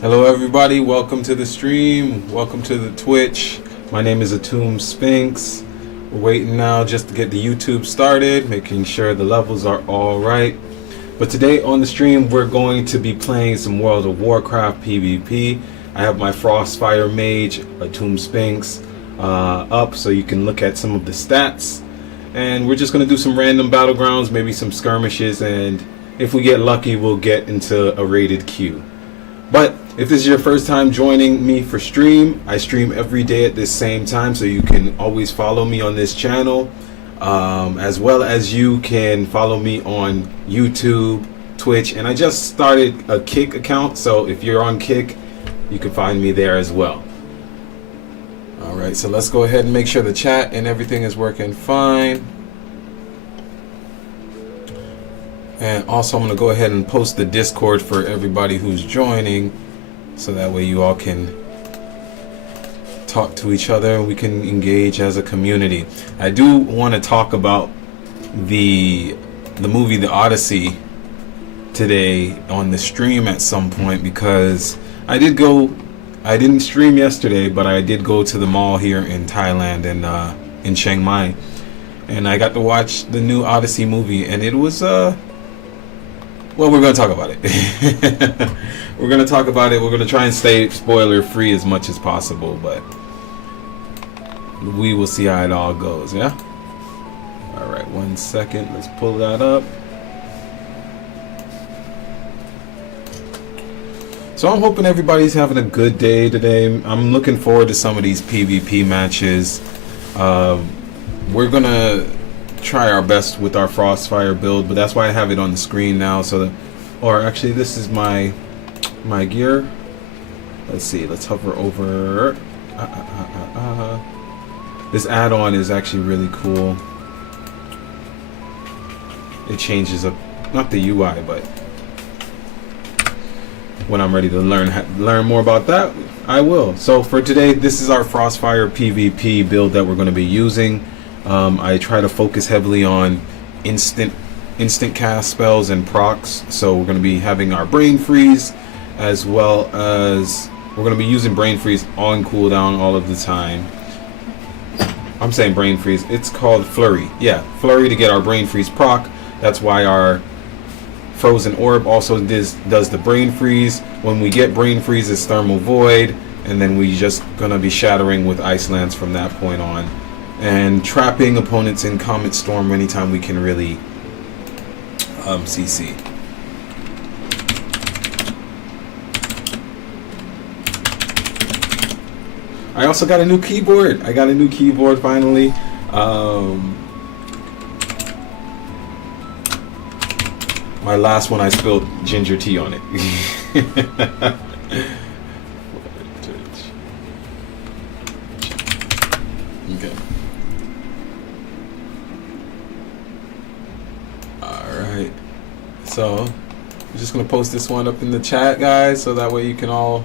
Hello everybody, welcome to the stream, welcome to the Twitch. My name is Atum Sphinx. We're waiting now just to get the YouTube started, making sure the levels are all right. But today on the stream we're going to be playing some World of Warcraft PvP. I have my Frost Mage, Atum Sphinx, up so you can look at some of the stats. And we're just going to do some random battlegrounds, maybe some skirmishes, and if we get lucky we'll get into a rated queue. But if this is your first time joining me for stream, I stream every day at this same time, so you can always follow me on this channel, as well as you can follow me on YouTube, Twitch, and I just started a Kick account, so if you're on Kick, you can find me there as well. Alright, so let's go ahead and make sure the chat and everything is working fine. And also I'm going to go ahead and post the Discord for everybody who's joining, so that way you all can talk to each other and we can engage as a community. I do want to talk about the movie The Odyssey today on the stream at some point, because I didn't stream yesterday, but I did go to the mall here in Thailand and in Chiang Mai, and I got to watch the new Odyssey movie, and it was well, we're going to talk about it. We're going to talk about it. We're going to try and stay spoiler free as much as possible, but we will see how it all goes, yeah? Alright, 1 second. Let's pull that up. So I'm hoping everybody's having a good day today. I'm looking forward to some of these PvP matches. We're going to try our best with our Frostfire build, but that's why I have it on the screen now, so that, or actually this is my gear. Let's see, let's hover over. This add-on is actually really cool. It changes up, not the UI, but when I'm ready to learn more about that, I will. So for today, this is our Frostfire PvP build that we're going to be using. I try to focus heavily on instant cast spells and procs, so we're going to be having our Brain Freeze, as well as we're going to be using Brain Freeze on cooldown all of the time. I'm saying Brain Freeze, it's called Flurry. Yeah, Flurry to get our Brain Freeze proc. That's why our Frozen Orb also does the Brain Freeze. When we get Brain Freeze, it's Thermal Void, and then we just going to be shattering with Ice Lance from that point on, and trapping opponents in Comet Storm anytime we can really CC. I also got a new keyboard. I got a new keyboard finally. My last one I spilled ginger tea on it. Okay. Alright. So, I'm just going to post this one up in the chat, guys, so that way you can all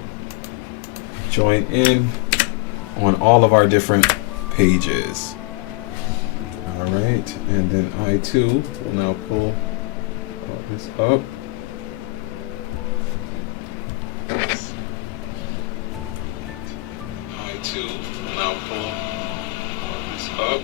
join in on all of our different pages. Alright, and then I too will now pull all this up. I too will now pull all this up.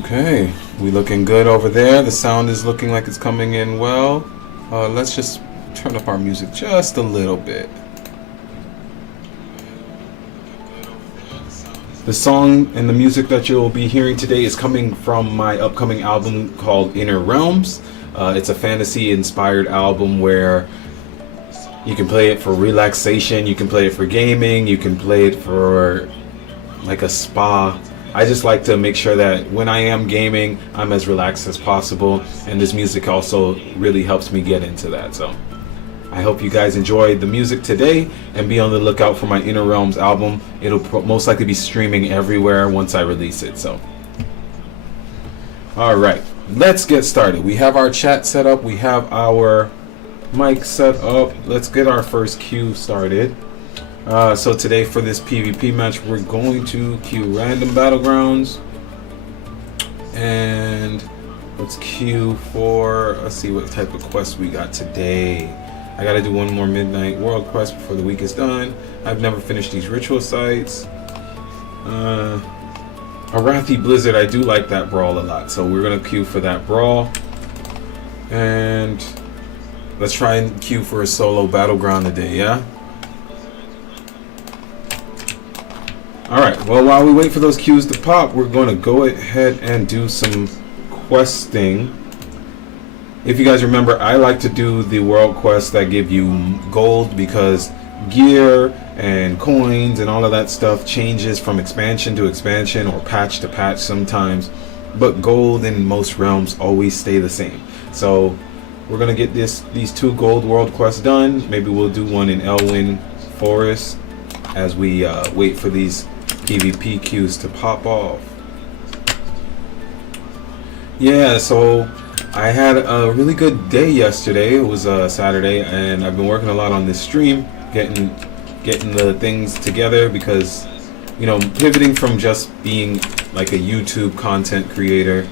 Okay, we looking good over there. The sound is looking like it's coming in well. Let's just turn up our music just a little bit. The song and the music that you'll be hearing today is coming from my upcoming album called Inner Realms. It's a fantasy-inspired album where you can play it for relaxation, you can play it for gaming, you can play it for like a spa. I just like to make sure that when I am gaming, I'm as relaxed as possible, and this music also really helps me get into that. So I hope you guys enjoyed the music today, and be on the lookout for my Inner Realms album. It'll most likely be streaming everywhere once I release it. So, alright, let's get started. We have our chat set up, we have our mic set up. Let's get our first queue started. So today for this PvP match, we're going to queue random battlegrounds, and Let's queue for, let's see what type of quest we got today. I gotta do one more midnight world quest before the week is done. I've never finished these ritual sites. Arathi Blizzard, I do like that brawl a lot, so we're gonna queue for that brawl. And let's try and queue for a solo battleground today, yeah? Alright, well, while we wait for those queues to pop, we're going to go ahead and do some questing. If you guys remember, I like to do the world quests that give you gold, because gear and coins and all of that stuff changes from expansion to expansion or patch to patch sometimes, but gold in most realms always stay the same. So we're going to get these 2 gold world quests done. Maybe we'll do one in Elwyn Forest as we wait for these PvP queues to pop off. Yeah, so I had a really good day yesterday. It was Saturday, and I've been working a lot on this stream, getting the things together, because, you know, pivoting from just being like a YouTube content creator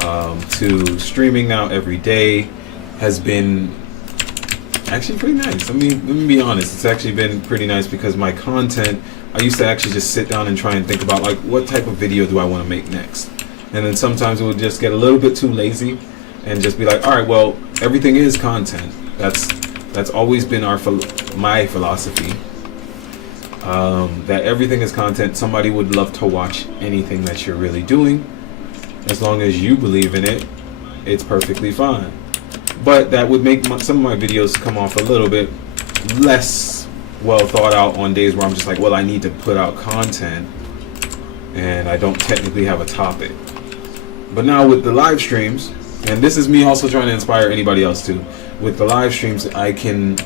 to streaming now every day has been actually pretty nice. Let me be honest, it's actually been pretty nice, because my content, I used to actually just sit down and try and think about, like, what type of video do I want to make next, and then sometimes it would just get a little bit too lazy and just be like, all right, well, everything is content. That's always been my philosophy, that everything is content. Somebody would love to watch anything that you're really doing. As long as you believe in it, it's perfectly fine. But that would make some of my videos come off a little bit less well thought out on days where I'm just like, well, I need to put out content and I don't technically have a topic. But now with the live streams, and this is me also trying to inspire anybody else too, with the live streams, I can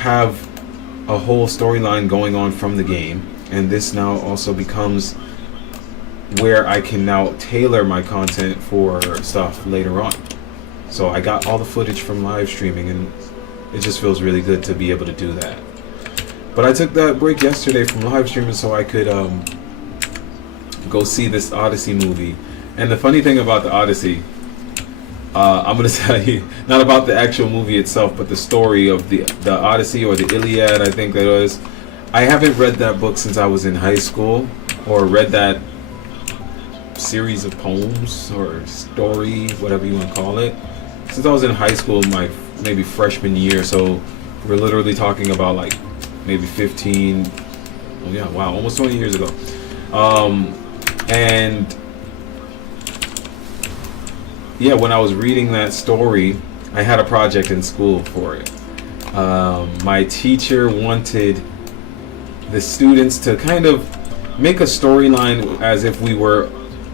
have a whole storyline going on from the game, and this now also becomes where I can now tailor my content for stuff later on. So I got all the footage from live streaming, and it just feels really good to be able to do that. But I took that break yesterday from live streaming so I could go see this Odyssey movie. And the funny thing about the Odyssey, I'm going to tell you, not about the actual movie itself, but the story of the Odyssey, or the Iliad, I think that was. I haven't read that book since I was in high school, or read that series of poems or story, whatever you want to call it, since I was in high school, my maybe freshman year. So we're literally talking about like maybe 15, oh yeah, wow, almost 20 years ago. And yeah, when I was reading that story, I had a project in school for it. My teacher wanted the students to kind of make a storyline as if we were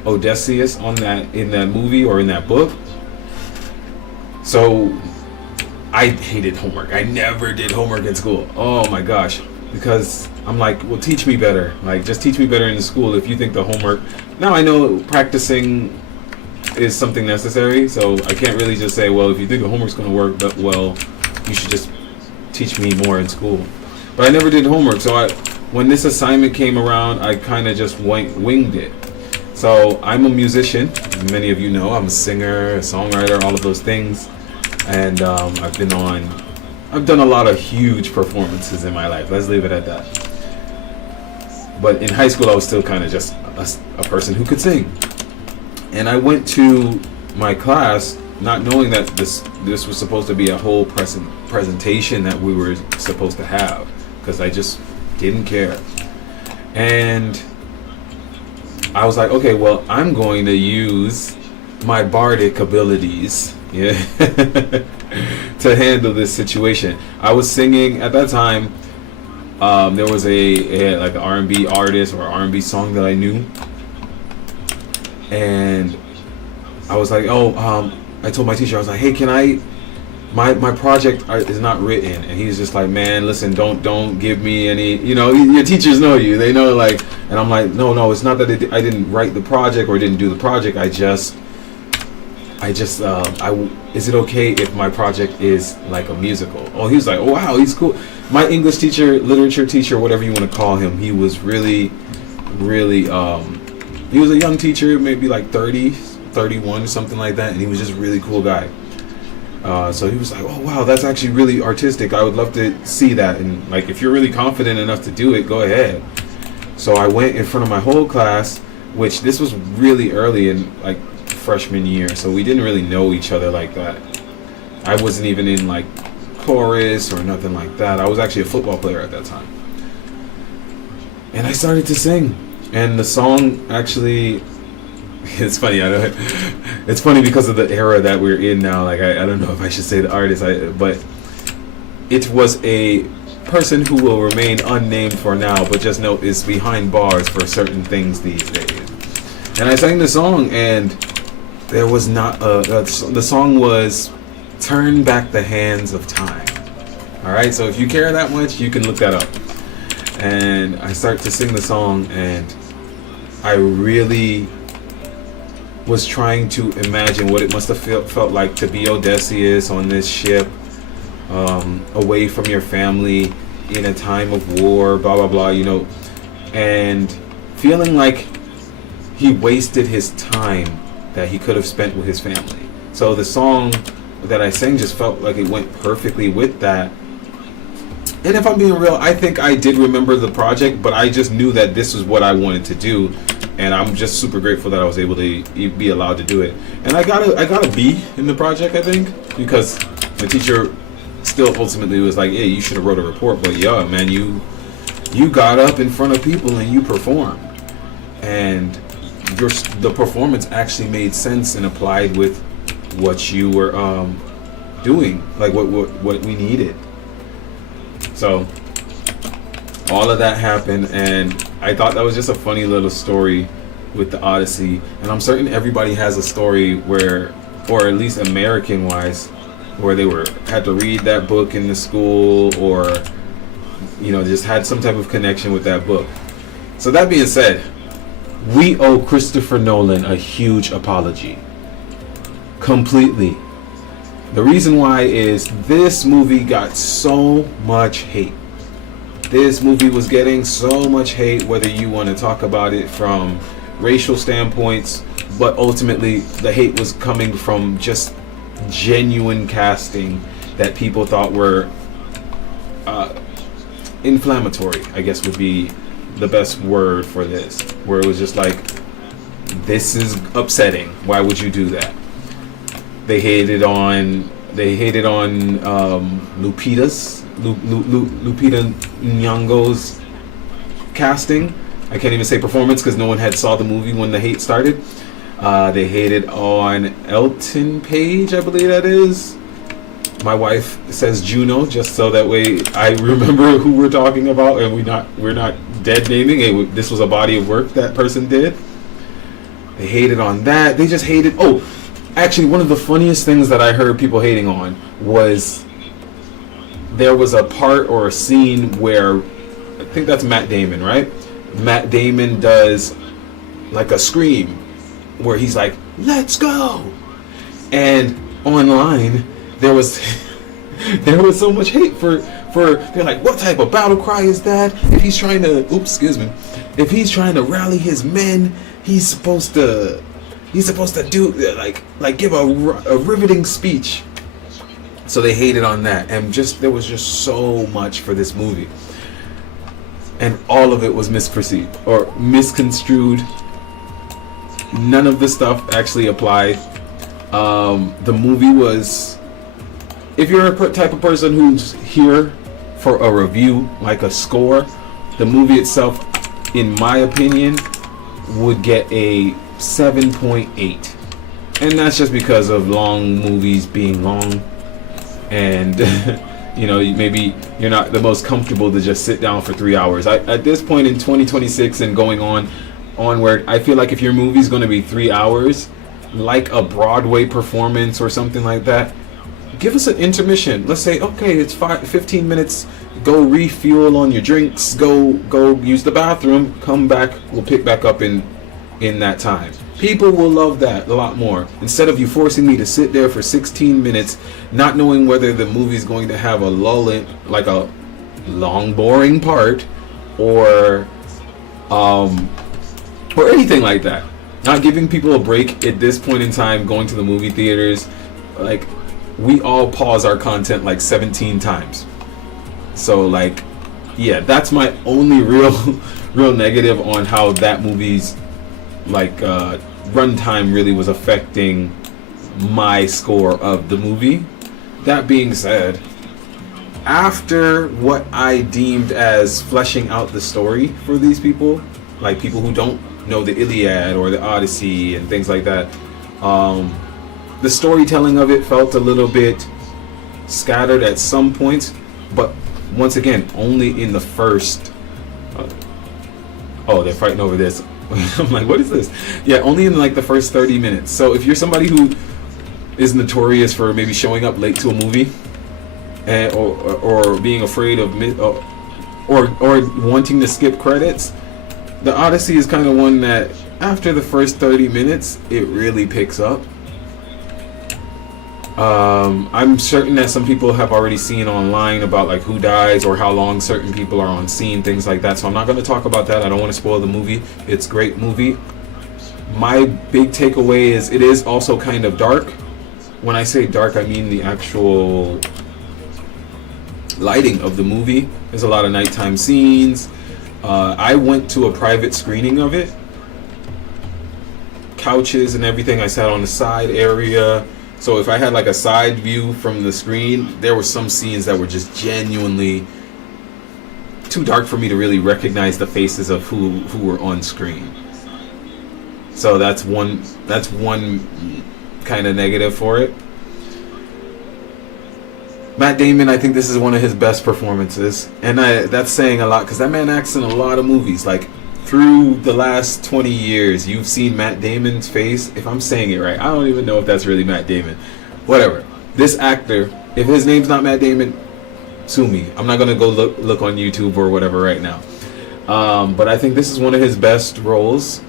Odysseus in that movie or in that book. So I hated homework. I never did homework in school. Oh my gosh. Because I'm like, well, teach me better. Like, just teach me better in school if you think the homework... Now I know practicing is something necessary, so I can't really just say, well, if you think the homework's going to work, but well, you should just teach me more in school. But I never did homework, so when this assignment came around, I kind of just winged it. So I'm a musician. Many of you know I'm a singer, a songwriter, all of those things. And I've done a lot of huge performances in my life. Let's leave it at that. But in high school, I was still kind of just a person who could sing. And I went to my class not knowing that this was supposed to be a whole presentation that we were supposed to have, because I just didn't care. And I was like, okay, well, I'm going to use my bardic abilities, yeah, to handle this situation. I was singing at that time. There was like an R&B artist or R&B song that I knew, and I was like, I told my teacher, I was like, hey, can I? My project is not written, and he's just like, man, listen, don't give me any, your teachers know you, they know, like, and I'm like, no, it's not that I didn't write the project or didn't do the project, I just is it okay if my project is like a musical? Oh, he was like, oh wow, he's cool. My English teacher, literature teacher, whatever you want to call him, he was really, he was a young teacher, maybe like 30s 31 or something like that, and he was just a really cool guy. So he was like, oh wow, that's actually really artistic, I would love to see that, and like, if you're really confident enough to do it, go ahead. So I went in front of my whole class, which this was really early in like freshman year, so we didn't really know each other like that. I wasn't even in like chorus or nothing like that. I was actually a football player at that time. And I started to sing. And the song actually, it's funny, I know it's funny because of the era that we're in now. Like I don't know if I should say the artist, but it was a person who will remain unnamed for now, but just know is behind bars for certain things these days. And I sang the song, and there was not the song was Turn Back the Hands of Time. Alright, so if you care that much, you can look that up. And I start to sing the song, and I really was trying to imagine what it must have felt like to be Odysseus on this ship, away from your family in a time of war, blah blah blah, you know, and feeling like he wasted his time that he could have spent with his family. So the song that I sang just felt like it went perfectly with that. And if I'm being real, I think I did remember the project, but I just knew that this was what I wanted to do, and I'm just super grateful that I was able to be allowed to do it. And I got a B in the project, I think, because the teacher still ultimately was like, "Hey, you should have wrote a report, but yeah, man, you got up in front of people and you performed, and the performance actually made sense and applied with what you were doing, like what we needed." So all of that happened, and I thought that was just a funny little story with the Odyssey. And I'm certain everybody has a story where, or at least American wise, where they had to read that book in the school, or you know, just had some type of connection with that book. So that being said, we owe Christopher Nolan a huge apology. Completely. The reason why is this movie got so much hate. This movie was getting so much hate, whether you want to talk about it from racial standpoints, but ultimately the hate was coming from just genuine casting that people thought were inflammatory, I guess would be the best word for this, where it was just like, this is upsetting, why would you do that? They hated on Lupita Nyong'o's casting. I can't even say performance because no one had saw the movie when the hate started. They hated on Elton Page, I believe that is. My wife says Juno, just so that way I remember who we're talking about, and we're not dead naming. This was a body of work that person did. They hated on that. They just hated. Oh, actually, one of the funniest things that I heard people hating on was there was a part or a scene where, I think that's Matt Damon, right? Matt Damon does like a scream where he's like, "Let's go!" And online there was so much hate for they're like, what type of battle cry is that? If he's trying to if he's trying to rally his men, he's supposed to do like give a riveting speech. So they hated on that, and there was just so much for this movie, and all of it was misperceived or misconstrued. None of the stuff actually applied. The movie was, if you're a type of person who's here for a review, like a score, the movie itself, in my opinion, would get a 7.8. And that's just because of long movies being long, and you know, maybe you're not the most comfortable to just sit down for 3 hours. At this point in 2026 and going onward, I feel like if your movie's going to be 3 hours, like a Broadway performance or something like that, give us an intermission. Let's say, okay, it's 15 minutes, go refuel on your drinks, go use the bathroom, come back, we'll pick back up in that time. People will love that a lot more, instead of you forcing me to sit there for 16 minutes not knowing whether the movie's going to have a lull in, like a long boring part, or anything like that. not giving people a break at this point in time, going to the movie theaters. Like, we all pause our content like 17 times. So, like, yeah, that's my only real negative on how that movie's, like, runtime really was affecting my score of the movie. That being said, after what I deemed as fleshing out the story for these people, like people who don't know the Iliad or the Odyssey and things like that, the storytelling of it felt a little bit scattered at some points, but once again, only in the first. Oh, they're fighting over this. I'm like, what is this? Yeah, only in like the first 30 minutes. So if you're somebody who is notorious for maybe showing up late to a movie, or being afraid of or wanting to skip credits, the Odyssey is kind of one that after the first 30 minutes it really picks up. I'm certain that some people have already seen online about like who dies or how long certain people are on scene, things like that, so I'm not going to talk about that. I don't want to spoil the movie. It's a great movie. My big takeaway is it is also kind of dark. When I say dark, I mean the actual lighting of the movie. There's a lot of nighttime scenes. I went to a private screening of it. Couches and everything. I sat on the side area. So if I had like a side view from the screen, there were some scenes that were just genuinely too dark for me to really recognize the faces of who were on screen. So that's one kind of negative for it. Matt Damon, I think this is one of his best performances, and that's saying a lot because that man acts in a lot of movies. Like, through the last 20 years, you've seen Matt Damon's face. If I'm saying it right, I don't even know if that's really Matt Damon. Whatever. This actor, if his name's not Matt Damon, sue me. I'm not gonna go look on YouTube or whatever right now. But I think this is one of his best roles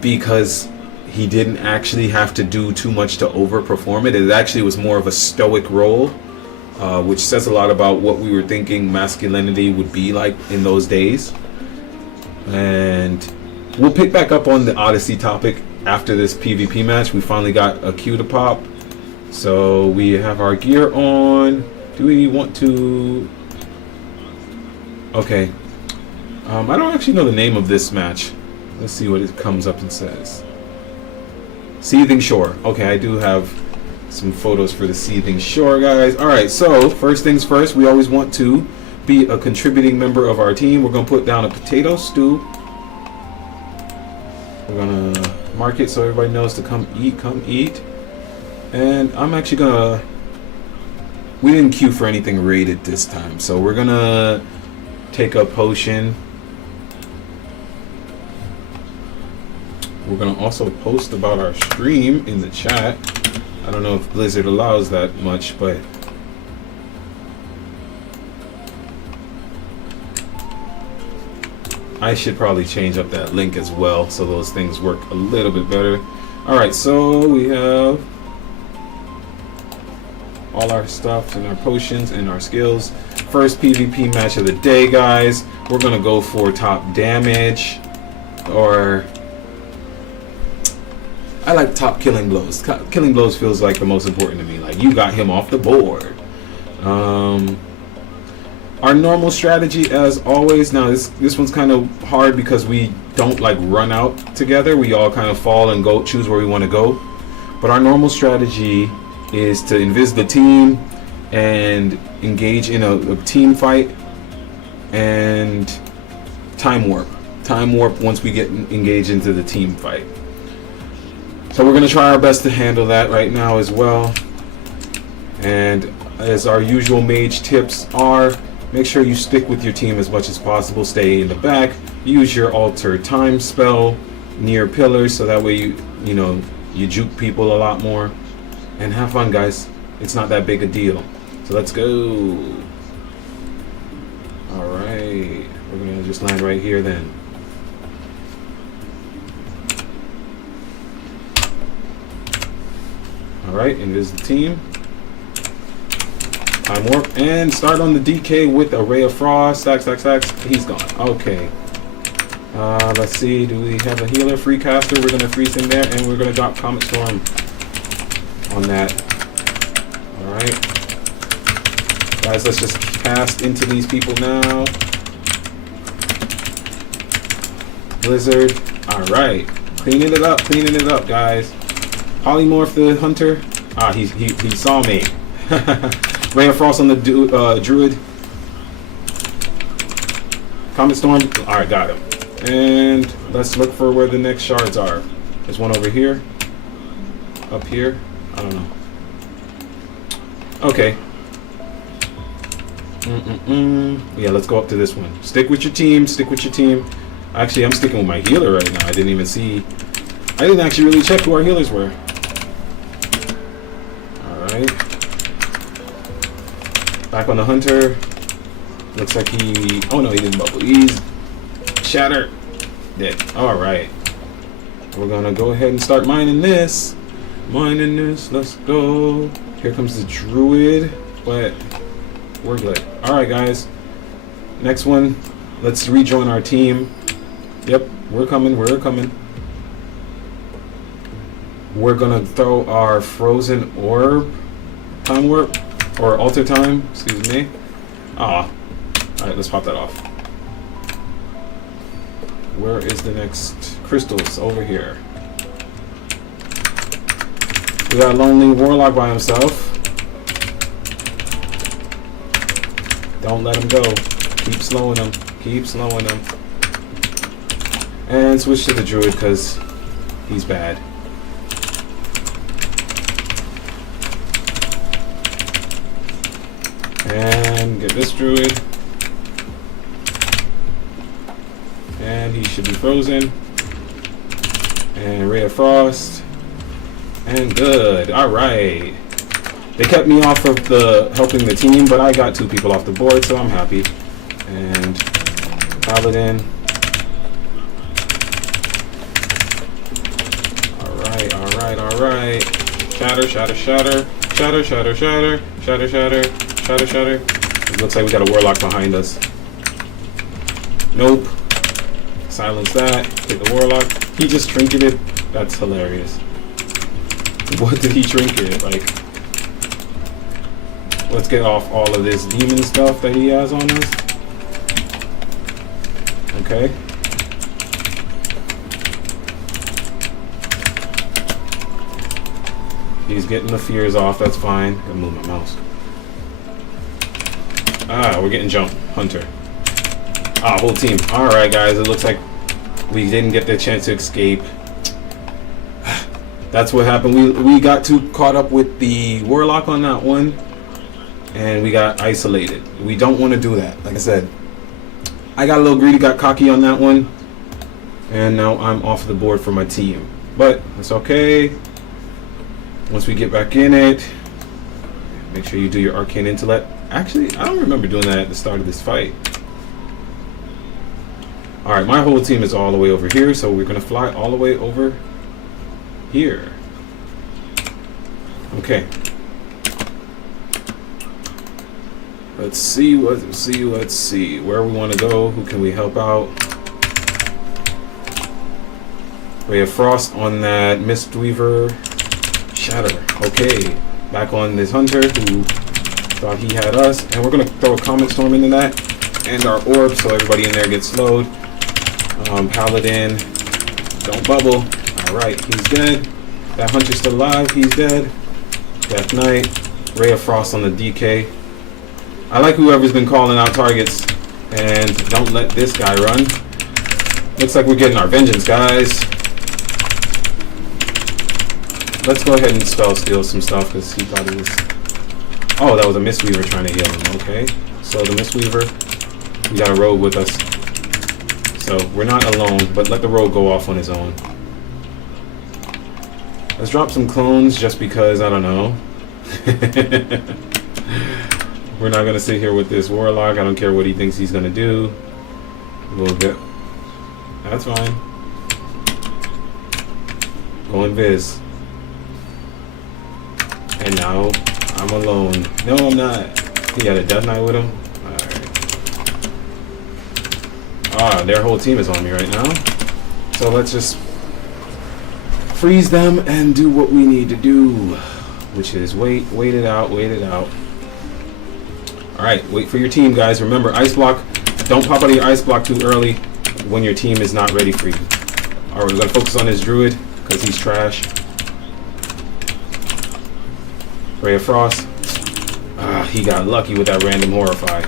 because he didn't actually have to do too much to overperform it. It actually was more of a stoic role. Which says a lot about what we were thinking masculinity would be like in those days. And we'll pick back up on the Odyssey topic after this PvP match. We finally got a queue to pop. So we have our gear on. Do we want to... Okay. I don't actually know the name of this match. Let's see what it comes up and says. Seething Shore. Okay, I do have some photos for the Seething Shore, guys. Alright, so first things first, we always want to be a contributing member of our team. We're going to put down a potato stew. We're going to mark it so everybody knows to come eat. And I'm actually going to... We didn't queue for anything rated this time, so we're going to take a potion. We're going to also post about our stream in the chat. I don't know if Blizzard allows that much, but I should probably change up that link as well so those things work a little bit better. Alright, so we have all our stuff and our potions and our skills. First PvP match of the day, guys. We're going to go for top damage, or... I like top killing blows. Killing blows feels like the most important to me. Like, you got him off the board. Our normal strategy, as always. Now, this one's kind of hard because we don't like run out together. We all kind of fall and go choose where we want to go. But our normal strategy is to invis the team and engage in a team fight and time warp. Time warp once we get engaged into the team fight. So we're going to try our best to handle that right now as well. And as our usual mage tips are, make sure you stick with your team as much as possible. Stay in the back. Use your alter time spell near pillars so that way you juke people a lot more. And have fun, guys. It's not that big a deal. So let's go. Alright. We're going to just land right here then. Alright, invis the team. Time warp. And start on the DK with a Ray of Frost. Stacks. He's gone. Okay. Let's see. Do we have a healer? Free caster. We're gonna freeze him there, and we're gonna drop Comet Storm on that. All right, guys. Let's just cast into these people now. Blizzard. All right, cleaning it up, guys. Polymorph the hunter. Ah, he saw me. Ray of Frost on the druid. Comet Storm. All right, got him. And let's look for where the next shards are. There's one over here. Up here. I don't know. Okay. Yeah, let's go up to this one. Stick with your team. Stick with your team. Actually, I'm sticking with my healer right now. I didn't actually really check who our healers were. Alright. Back on the hunter. Looks like he... Oh no, he didn't bubble. He's... Shatter. Dead. Alright. We're gonna go ahead and start mining this. Let's go. Here comes the druid. But we're good. Alright, guys. Next one. Let's rejoin our team. Yep, we're coming. We're gonna throw our frozen orb time warp or altar time, excuse me. Alright, let's pop that off. Where is the next crystals? Over here. We got a lonely warlock by himself. Don't let him go. Keep slowing him. And switch to the druid because he's bad. And get this druid. And he should be frozen. And Ray of Frost. And good. Alright. They kept me off of the helping the team, but I got 2 people off the board, so I'm happy. And Paladin. Alright. Shatter. It looks like we got a warlock behind us. Nope. Silence that. Take the warlock. He just trinketed. That's hilarious. What did he trinket? Like, let's get off all of this demon stuff that he has on us. Okay. He's getting the fears off. That's fine. Gotta move my mouse. We're getting jumped. Hunter. Whole team. Alright, guys. It looks like we didn't get the chance to escape. That's what happened. We got too caught up with the warlock on that one. And we got isolated. We don't want to do that. Like I said, I got a little greedy, got cocky on that one. And now I'm off the board for my team. But it's okay. Once we get back in it, make sure you do your arcane intellect. Actually, I don't remember doing that at the start of this fight. Alright, my whole team is all the way over here, so we're going to fly all the way over here. Okay. Let's see. Where we want to go. Who can we help out? Ray of Frost on that Mistweaver. Shatter. Okay. Back on this hunter who thought he had us. And we're going to throw a Comet Storm into that. And our orb so everybody in there gets slowed. Paladin. Don't bubble. Alright, he's dead. That hunter's still alive. He's dead. Death Knight. Ray of Frost on the DK. I like whoever's been calling out targets. And don't let this guy run. Looks like we're getting our vengeance, guys. Let's go ahead and spell steal some stuff because he thought it was... Oh, that was a Mistweaver trying to heal him. Okay. So the Mistweaver, we got a rogue with us. So we're not alone, but let the rogue go off on his own. Let's drop some clones just because, I don't know. We're not going to sit here with this warlock. I don't care what he thinks he's going to do. We'll get... That's fine. Go invis. And now I'm alone. No, I'm not. He got a Death Knight with him. Their whole team is on me right now. So let's just freeze them and do what we need to do, which is wait it out. Alright, wait for your team, guys. Remember, ice block. Don't pop out of your ice block too early when your team is not ready for you. Alright, we're going to focus on this druid because he's trash. Ray of Frost. He got lucky with that random Horrify.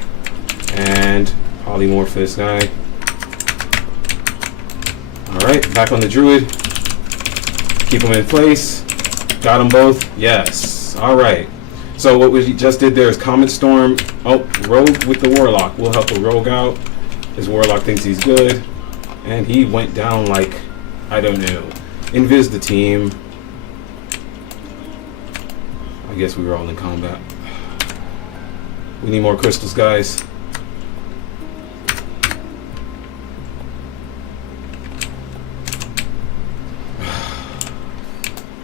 And Polymorphous guy. Alright, back on the druid. Keep them in place. Got them both. Yes. Alright. So what we just did there is Comet Storm. Oh, Rogue with the Warlock. We'll help the Rogue out. His Warlock thinks he's good. And he went down like, I don't know. Invis the team. I guess we were all in combat. We need more crystals, guys.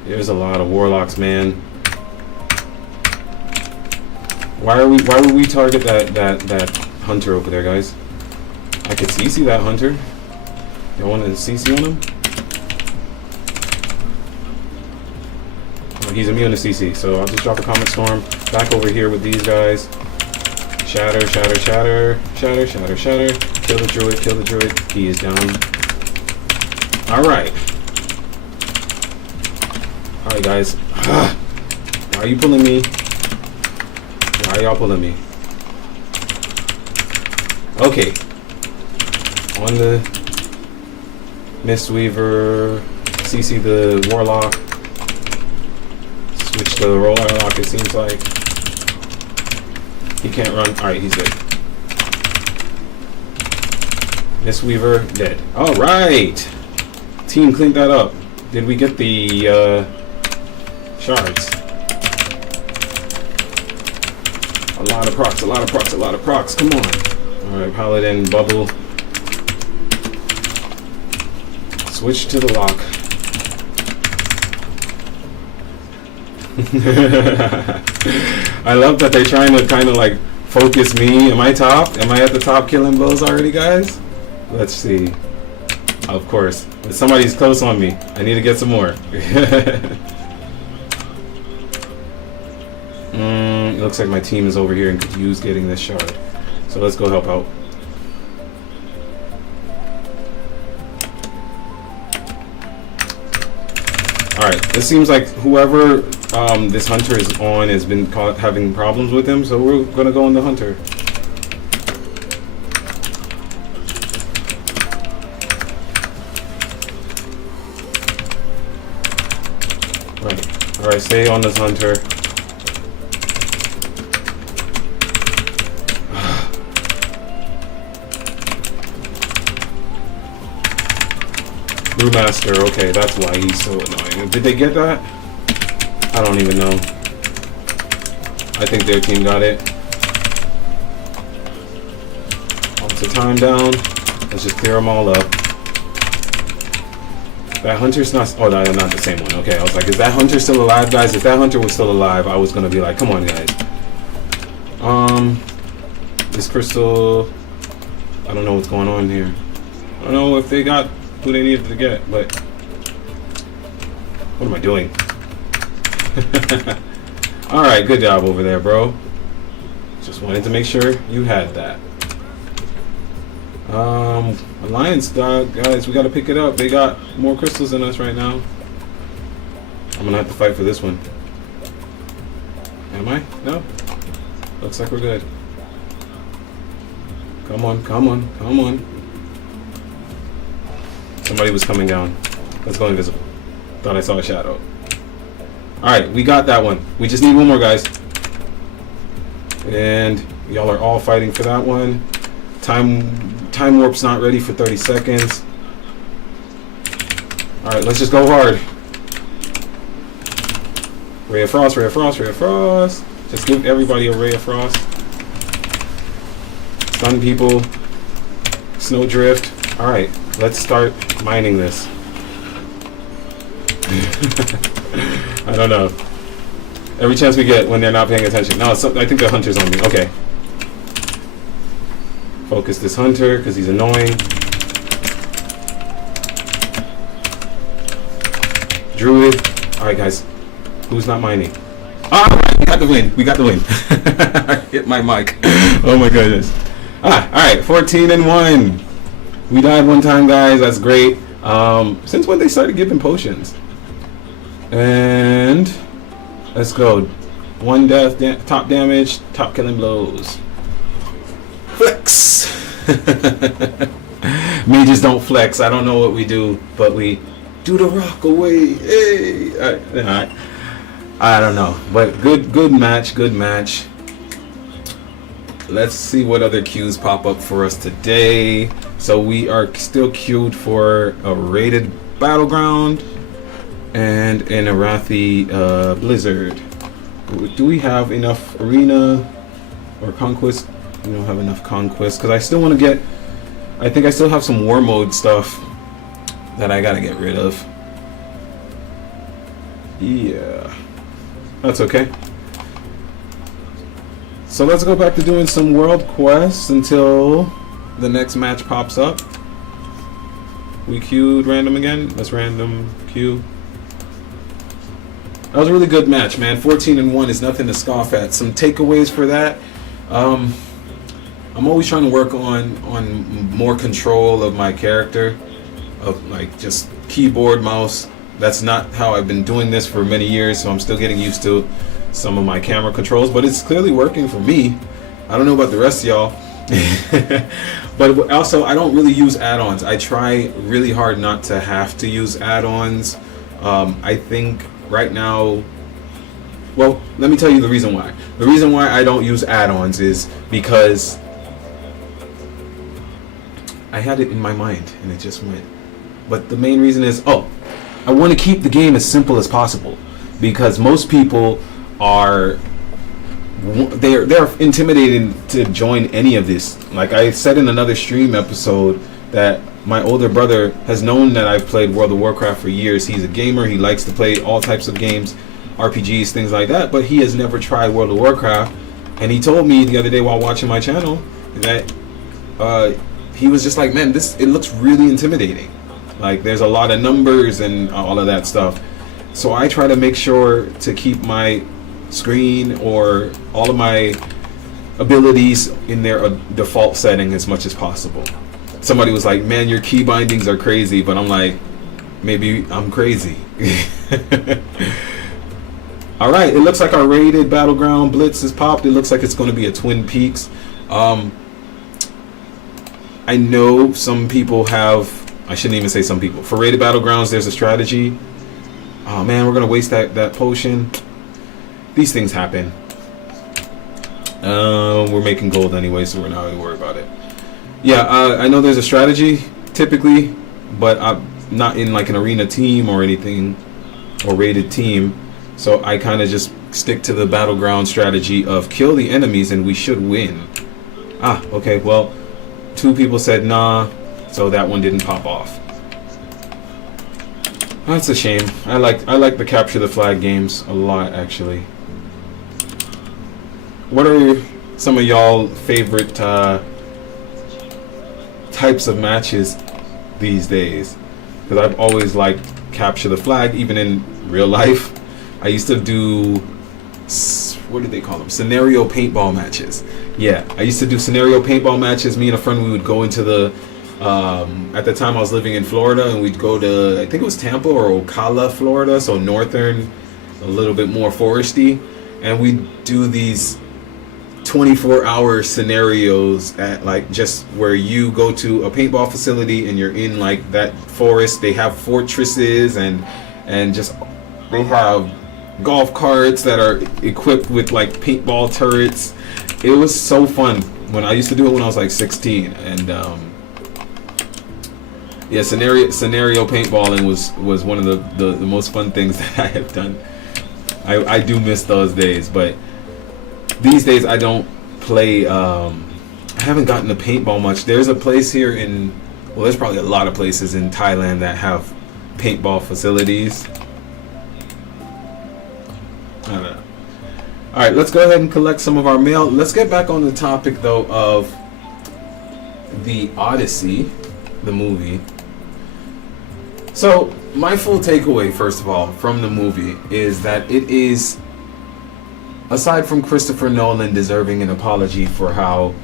There's a lot of warlocks, man. Why would we target that hunter over there, guys? I could CC that hunter. Y'all want to CC on him? Oh, he's immune to CC, so I'll just drop a Comet Storm. Back over here with these guys. Shatter. Kill the druid. He is down. Alright. Alright, guys. Why are you pulling me? Why are y'all pulling me? Okay. On the Mistweaver, CC the Warlock. Switch to the Warlock, it seems like. He can't run. Alright, he's dead. Mistweaver, dead. Alright! Team cleaned that up. Did we get the shards? A lot of procs. Come on. Alright, Paladin, bubble. Switch to the lock. I love that they're trying to kind of like focus me. Am I top? Am I at the top killing blows already, guys? Let's see. Of course. Somebody's close on me. I need to get some more. It looks like my team is over here and could use getting this shard. So let's go help out. Alright, it seems like whoever this hunter is on has been having problems with him, so we're gonna go on the hunter. Right. Alright, stay on this hunter. Brewmaster, okay, that's why he's so annoying. Did they get that? I don't even know. I think their team got it. Also time down. Let's just clear them all up. That hunter's not... Oh, no, not the same one. Okay, I was like, is that hunter still alive, guys? If that hunter was still alive, I was going to be like, come on, guys. This crystal... I don't know what's going on here. I don't know if they got who they needed to get, but... What am I doing? Alright, good job over there, bro. Just wanted to make sure you had that. Alliance dog, guys, we gotta pick it up. They got more crystals than us right now. I'm gonna have to fight for this one. Am I? No? Looks like we're good. Come on, come on, come on. Somebody was coming down. Let's go invisible. Thought I saw a shadow. Alright, we got that one. We just need one more, guys. And y'all are all fighting for that one. Time warp's not ready for 30 seconds. Alright, let's just go hard. Ray of Frost, Ray of Frost, Ray of Frost. Just give everybody a Ray of Frost. Stun people. Snowdrift. Alright, let's start mining this. I don't know. Every chance we get when they're not paying attention. No, I think the hunter's on me. Okay. Focus this hunter because he's annoying. Druid. All right, guys. Who's not mining? All right, we got the win. We got the win. I hit my mic. Oh my goodness. All right. 14-1. We died one time, guys. That's great. Since when they started giving potions? And let's go. 1 death, top damage, top killing blows. Flex. Mages don't flex. I don't know what we do, but we do the rock away. Hey. I don't know, but good match. Good match. Let's see what other queues pop up for us today. So we are still queued for a rated battleground and an Arathi blizzard. Do we have enough arena or conquest? We don't have enough conquest because I still want to get. I think I still have some war mode stuff that I gotta get rid of. Yeah, that's okay. So let's go back to doing some world quests until the next match pops up. We queued random again. Let's random queue. That was a really good match, man. 14-1 is nothing to scoff at. Some takeaways for that. I'm always trying to work on more control of my character, of like just keyboard, mouse. That's not how I've been doing this for many years, so I'm still getting used to some of my camera controls, but it's clearly working for me. I don't know about the rest of y'all. But also, I don't really use add-ons. I try really hard not to have to use add-ons. I think right now, well, let me tell you the reason why. The reason why I don't use add-ons is because I had it in my mind and it just went. But the main reason is, I want to keep the game as simple as possible, because most people are they're intimidated to join any of this. Like I said in another stream episode, that my older brother has known that I've played World of Warcraft for years. He's a gamer. He likes to play all types of games, RPGs, things like that, but he has never tried World of Warcraft. And he told me the other day while watching my channel that he was just like, man, it looks really intimidating. Like there's a lot of numbers and all of that stuff. So I try to make sure to keep my screen or all of my abilities in their default setting as much as possible. Somebody was like, man, your key bindings are crazy, but I'm like, maybe I'm crazy. All right, it looks like our rated battleground blitz is popped. It looks like it's going to be a Twin Peaks. I know some people have, I shouldn't even say some people. For rated battlegrounds, there's a strategy. Oh man, we're going to waste that potion. These things happen. We're making gold anyway, so we're not going to worry about it. Yeah, I know there's a strategy typically, but I'm not in like an arena team or anything, or rated team. So I kind of just stick to the battleground strategy of kill the enemies and we should win. Okay, well, 2 people said nah, so that one didn't pop off. That's a shame. I like the capture the flag games a lot, actually. What are some of y'all favorite types of matches these days? Because I've always liked capture the flag, even in real life. I used to do, what did they call them? Scenario paintball matches. Yeah, I used to do scenario paintball matches. Me and a friend, we would go into the, at the time I was living in Florida, and we'd go to, I think it was Tampa or Ocala, Florida, so northern, a little bit more foresty, and we'd do these 24-hour scenarios at like just where you go to a paintball facility and you're in like that forest. They have fortresses and just they have golf carts that are equipped with like paintball turrets. It was so fun. When I used to do it when I was like 16, and yeah, scenario paintballing was one of the most fun things that I have done. I do miss those days, but these days I don't play. I haven't gotten to paintball much. There's a place here in, well, there's probably a lot of places in Thailand that have paintball facilities. I don't know. All right, let's go ahead and collect some of our mail. Let's get back on the topic though of the Odyssey, the movie. So my full takeaway, first of all, from the movie is that it is, aside from Christopher Nolan deserving an apology for how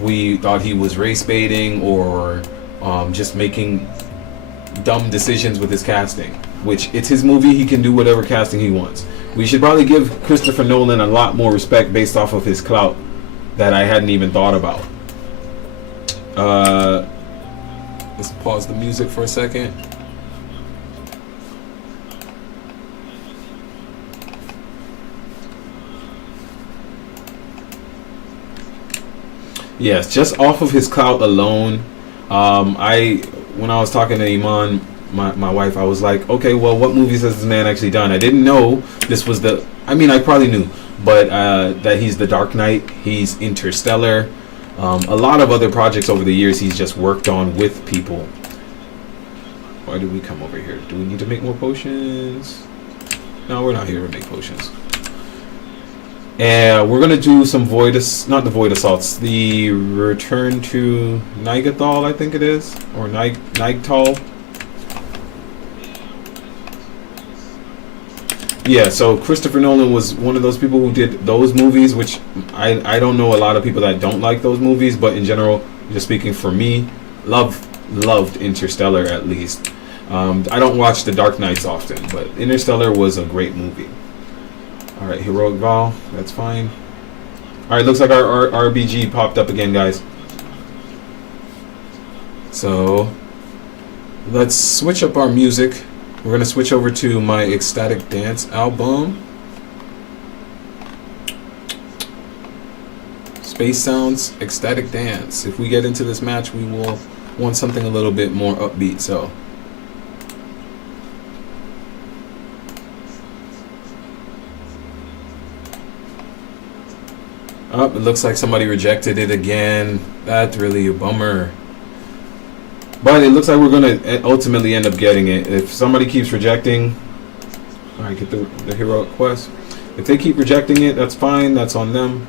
we thought he was race baiting or just making dumb decisions with his casting, which it's his movie, he can do whatever casting he wants. We should probably give Christopher Nolan a lot more respect based off of his clout that I hadn't even thought about. Let's pause the music for a second. Yes, just off of his clout alone, when I was talking to Iman, my wife, I was like, okay, well, what movies has this man actually done? I didn't know this was the, I mean, I probably knew, but that he's the Dark Knight, he's Interstellar, a lot of other projects over the years he's just worked on with people. Why did we come over here? Do we need to make more potions? No, we're not here to make potions. And we're gonna do some not the void assaults, the return to Nigathal, I think it is, or Nigtal. Yeah, so Christopher Nolan was one of those people who did those movies, which I don't know a lot of people that don't like those movies, but in general, just speaking for me, loved Interstellar at least. I don't watch The Dark Knights often, but Interstellar was a great movie. Alright, Heroic Val, that's fine. Alright, looks like our RBG popped up again, guys. So, let's switch up our music. We're going to switch over to my Ecstatic Dance album. Space Sounds, Ecstatic Dance. If we get into this match, we will want something a little bit more upbeat, so... Oh, it looks like somebody rejected it again. That's really a bummer. But it looks like we're going to ultimately end up getting it. If somebody keeps rejecting... Alright, get the heroic quest. If they keep rejecting it, that's fine. That's on them.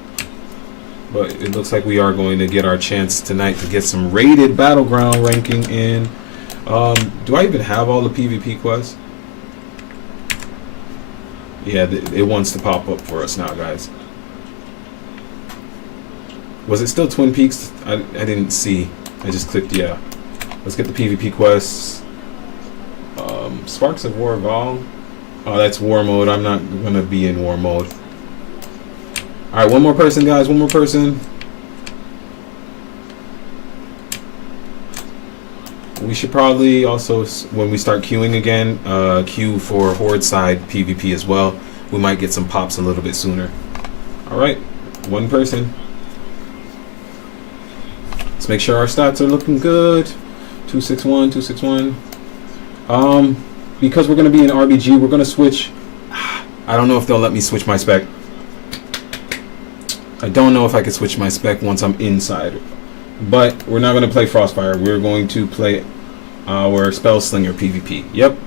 But it looks like we are going to get our chance tonight to get some rated Battleground ranking in. Do I even have all the PvP quests? Yeah, it wants to pop up for us now, guys. Was it still Twin Peaks? I didn't see. I just clicked, yeah. Let's get the PvP quests. Sparks of War Val. Oh, that's War Mode. I'm not going to be in War Mode. Alright, one more person, guys. One more person. We should probably also, when we start queuing again, queue for Horde side PvP as well. We might get some pops a little bit sooner. Alright, one person. Let's make sure our stats are looking good. 261, 261. Because we're going to be in RBG, we're going to switch. I don't know if they'll let me switch my spec. I don't know if I can switch my spec once I'm inside. But we're not going to play Frostfire. We're going to play our Spellslinger PvP. Yep.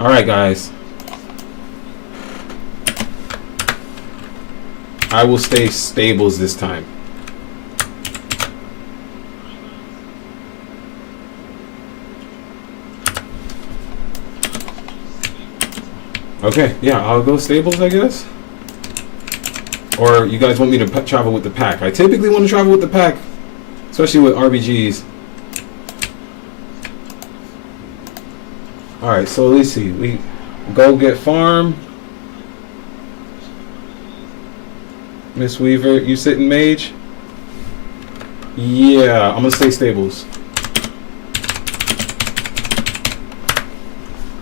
Alright, guys. I will stay stables this time. Okay, yeah, I'll go stables, I guess. Or you guys want me to travel with the pack? I typically want to travel with the pack, especially with RBGs. Alright, so let's see. We go get farm. Miss Weaver, you sitting mage? Yeah, I'm gonna stay stables.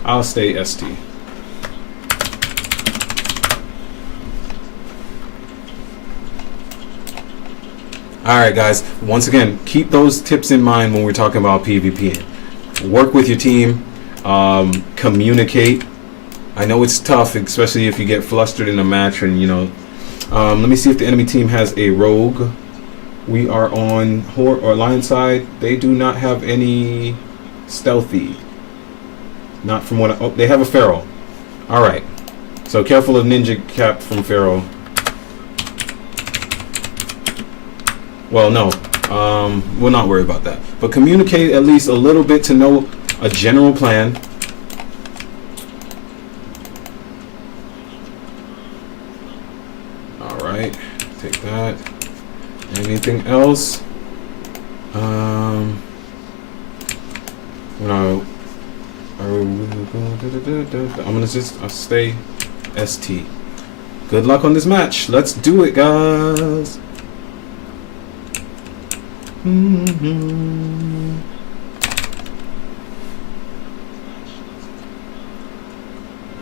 I'll stay ST. Alright guys, once again, keep those tips in mind when we're talking about PvP. Work with your team, communicate. I know it's tough, especially if you get flustered in a match and, you know. Let me see if the enemy team has a rogue. We are on Horde or Lion side. They do not have any stealthy. Not from what oh, they have a feral. Alright. So careful of ninja cap from feral. Well, no, we'll not worry about that. But communicate at least a little bit to know a general plan. All right, take that. Anything else? I'm gonna just stay ST. Good luck on this match. Let's do it, guys.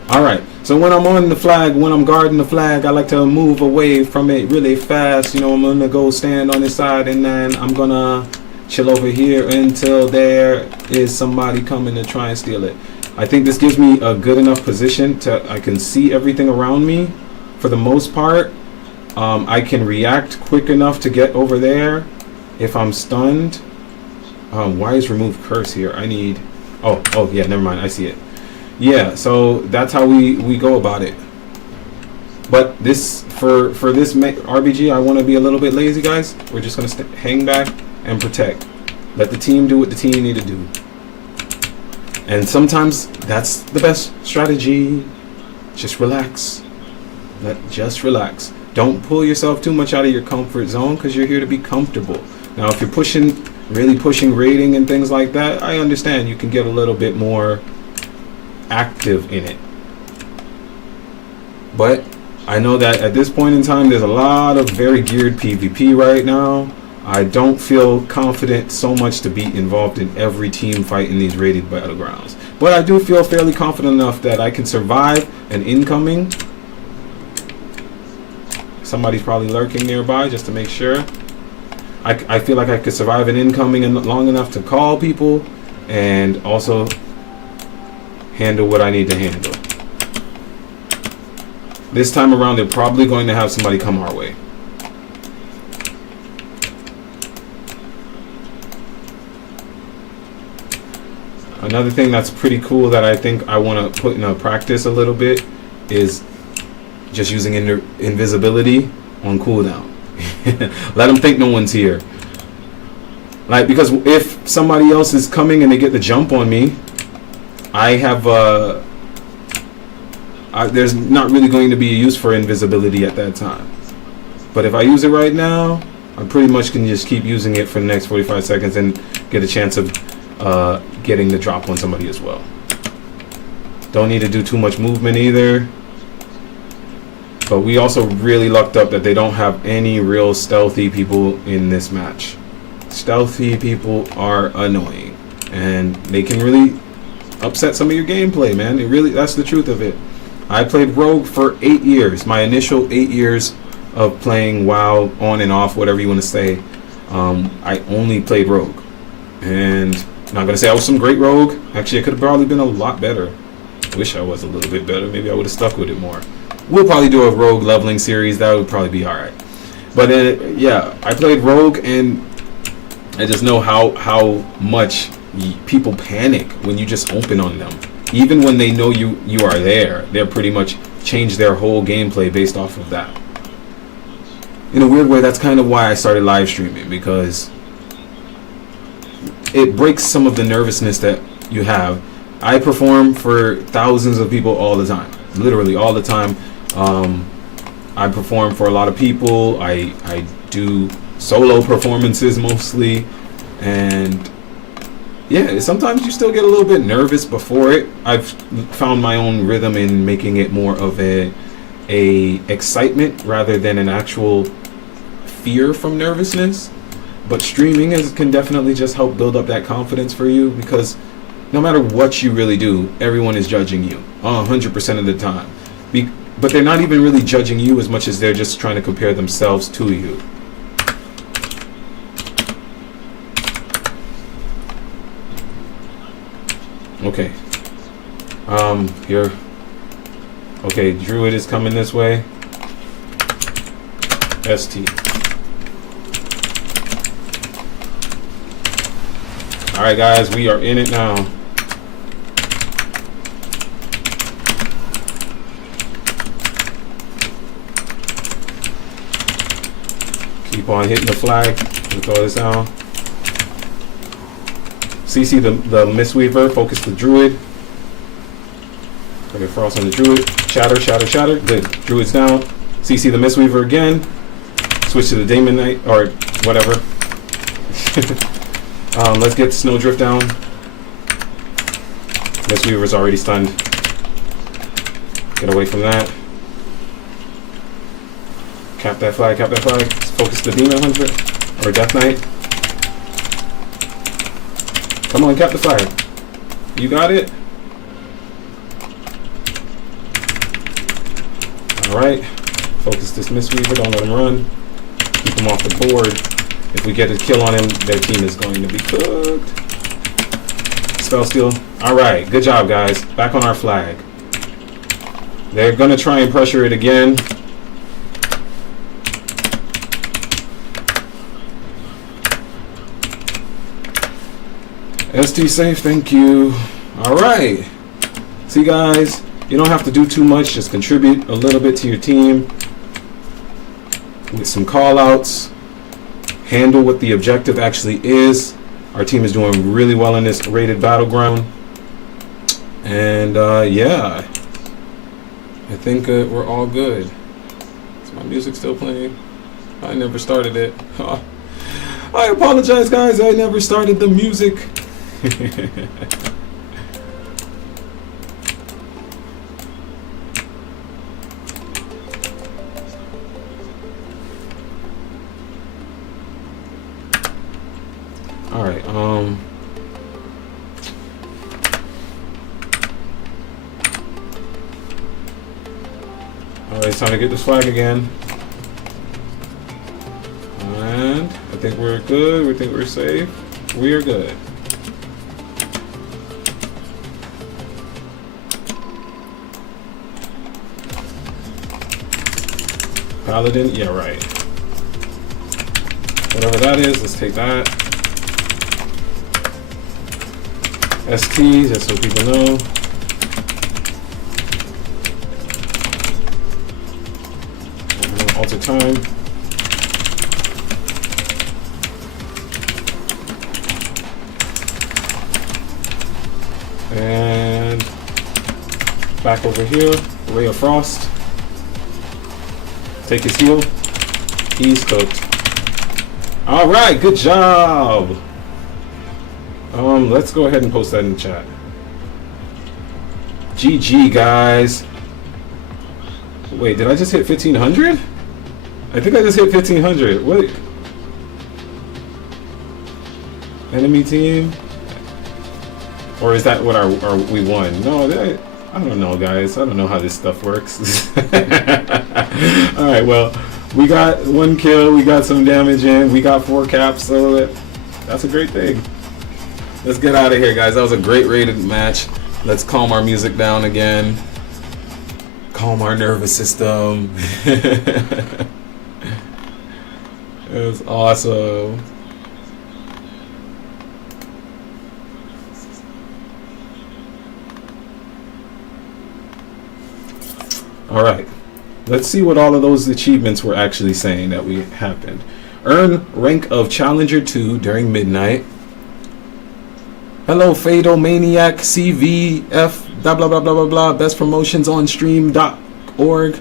Alright, so when I'm on the flag, when I'm guarding the flag, I like to move away from it really fast. You know, I'm gonna go stand on this side, and then I'm gonna chill over here until there is somebody coming to try and steal it. I think this gives me a good enough position to I can see everything around me for the most part. I can react quick enough to get over there if I'm stunned. Why is remove curse here? I need... Oh, yeah, never mind. I see it. Yeah, so that's how we go about it. But this for this RBG, I want to be a little bit lazy, guys. We're just going to hang back and protect. Let the team do what the team need to do. And sometimes that's the best strategy. Just relax. Just relax. Don't pull yourself too much out of your comfort zone, because you're here to be comfortable. Now, if you're really pushing rating and things like that, I understand you can get a little bit more active in it. But I know that at this point in time, there's a lot of very geared PvP right now. I don't feel confident so much to be involved in every team fight in these rated battlegrounds. But I do feel fairly confident enough that I can survive an incoming. Somebody's probably lurking nearby just to make sure. I feel like I could survive an incoming long enough to call people and also handle what I need to handle. This time around, they're probably going to have somebody come our way. Another thing that's pretty cool that I think I want to put into practice a little bit is just using invisibility on cooldown. Let them think no one's here. Like, because if somebody else is coming and they get the jump on me, I have there's not really going to be a use for invisibility at that time. But if I use it right now, I pretty much can just keep using it for the next 45 seconds and get a chance of getting the drop on somebody as well. Don't need to do too much movement either. But we also really lucked up that they don't have any real stealthy people in this match. Stealthy people are annoying, and they can really upset some of your gameplay, man. That's the truth of it. I played Rogue for 8 years. My initial 8 years of playing WoW on and off, whatever you want to say, I only played Rogue. And I'm not going to say I was some great Rogue. Actually, I could have probably been a lot better. I wish I was a little bit better. Maybe I would have stuck with it more. We'll probably do a Rogue leveling series. That would probably be alright. But yeah, I played Rogue, and I just know how much people panic when you just open on them. Even when they know you are there, they're pretty much change their whole gameplay based off of that. In a weird way, that's kind of why I started live streaming, because it breaks some of the nervousness that you have. I perform for thousands of people all the time, literally all the time. I perform for a lot of people. I do solo performances mostly, and yeah, sometimes you still get a little bit nervous before it. I've found my own rhythm in making it more of a excitement rather than an actual fear from nervousness. But streaming can definitely just help build up that confidence for you, because no matter what you really do, everyone is judging you 100% of the time. But they're not even really judging you as much as they're just trying to compare themselves to you. Okay. Here. Okay, Druid is coming this way. ST. Alright, guys, we are in it now. Keep on hitting the flag. throw this down. CC the Mistweaver, focus the Druid. Okay, Frost on the Druid. Shatter, shatter, shatter. Good. Druid's down. CC the Mistweaver again. Switch to the Demon Knight, or whatever. Let's get Snowdrift down. Mistweaver's already stunned. Get away from that. Cap that flag, cap that flag. Focus the Demon Hunter, or Death Knight. Come on, cap the flag. You got it? Alright. Focus this Mistweaver, don't let him run. Keep him off the board. If we get a kill on him, their team is going to be cooked. Spell steal. Alright, good job guys. Back on our flag. They're gonna try and pressure it again. ST safe, thank you. Alright. See guys, you don't have to do too much, just contribute a little bit to your team. With some call outs. Handle what the objective actually is. Our team is doing really well in this rated battleground. And yeah. I think we're all good. Is my music still playing? I never started it. I apologize guys, I never started the music. Alright, alright, it's time to get this flag again. And I think we're good, we think we're safe. We are good. Paladin, yeah, right. Whatever that is, let's take that. ST, just so people know. Alter time. And back over here, Ray of Frost. Take his heal. He's cooked. Alright, good job. Let's go ahead and post that in the chat. GG guys. Wait, did I just hit 1500? I think I just hit 1500. What? Enemy team? Or is that what we won? No, I don't know guys. I don't know how this stuff works. Alright, well, we got 1 kill, we got some damage in, we got 4 caps, so that's a great thing. Let's get out of here, guys. That was a great rated match. Let's calm our music down again. Calm our nervous system. It was awesome. Alright. Let's see what all of those achievements were actually saying that we happened. Earn rank of Challenger 2 during midnight. Hello, Fado Maniac, CVF, blah, blah, blah, blah, blah, blah, bestpromotionsonstream.org.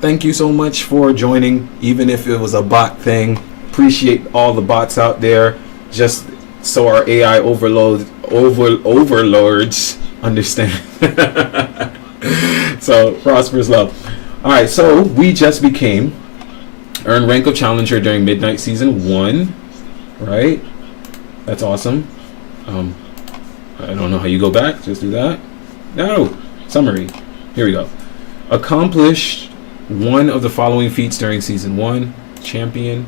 Thank you so much for joining, even if it was a bot thing. Appreciate all the bots out there, just so our AI overlords understand. So, prosperous love. Alright, so we just became earn rank of Challenger during Midnight Season 1, right? That's awesome. I don't know how you go back. Just do that. No. Summary. Here we go. Accomplished one of the following feats during Season 1. Champion.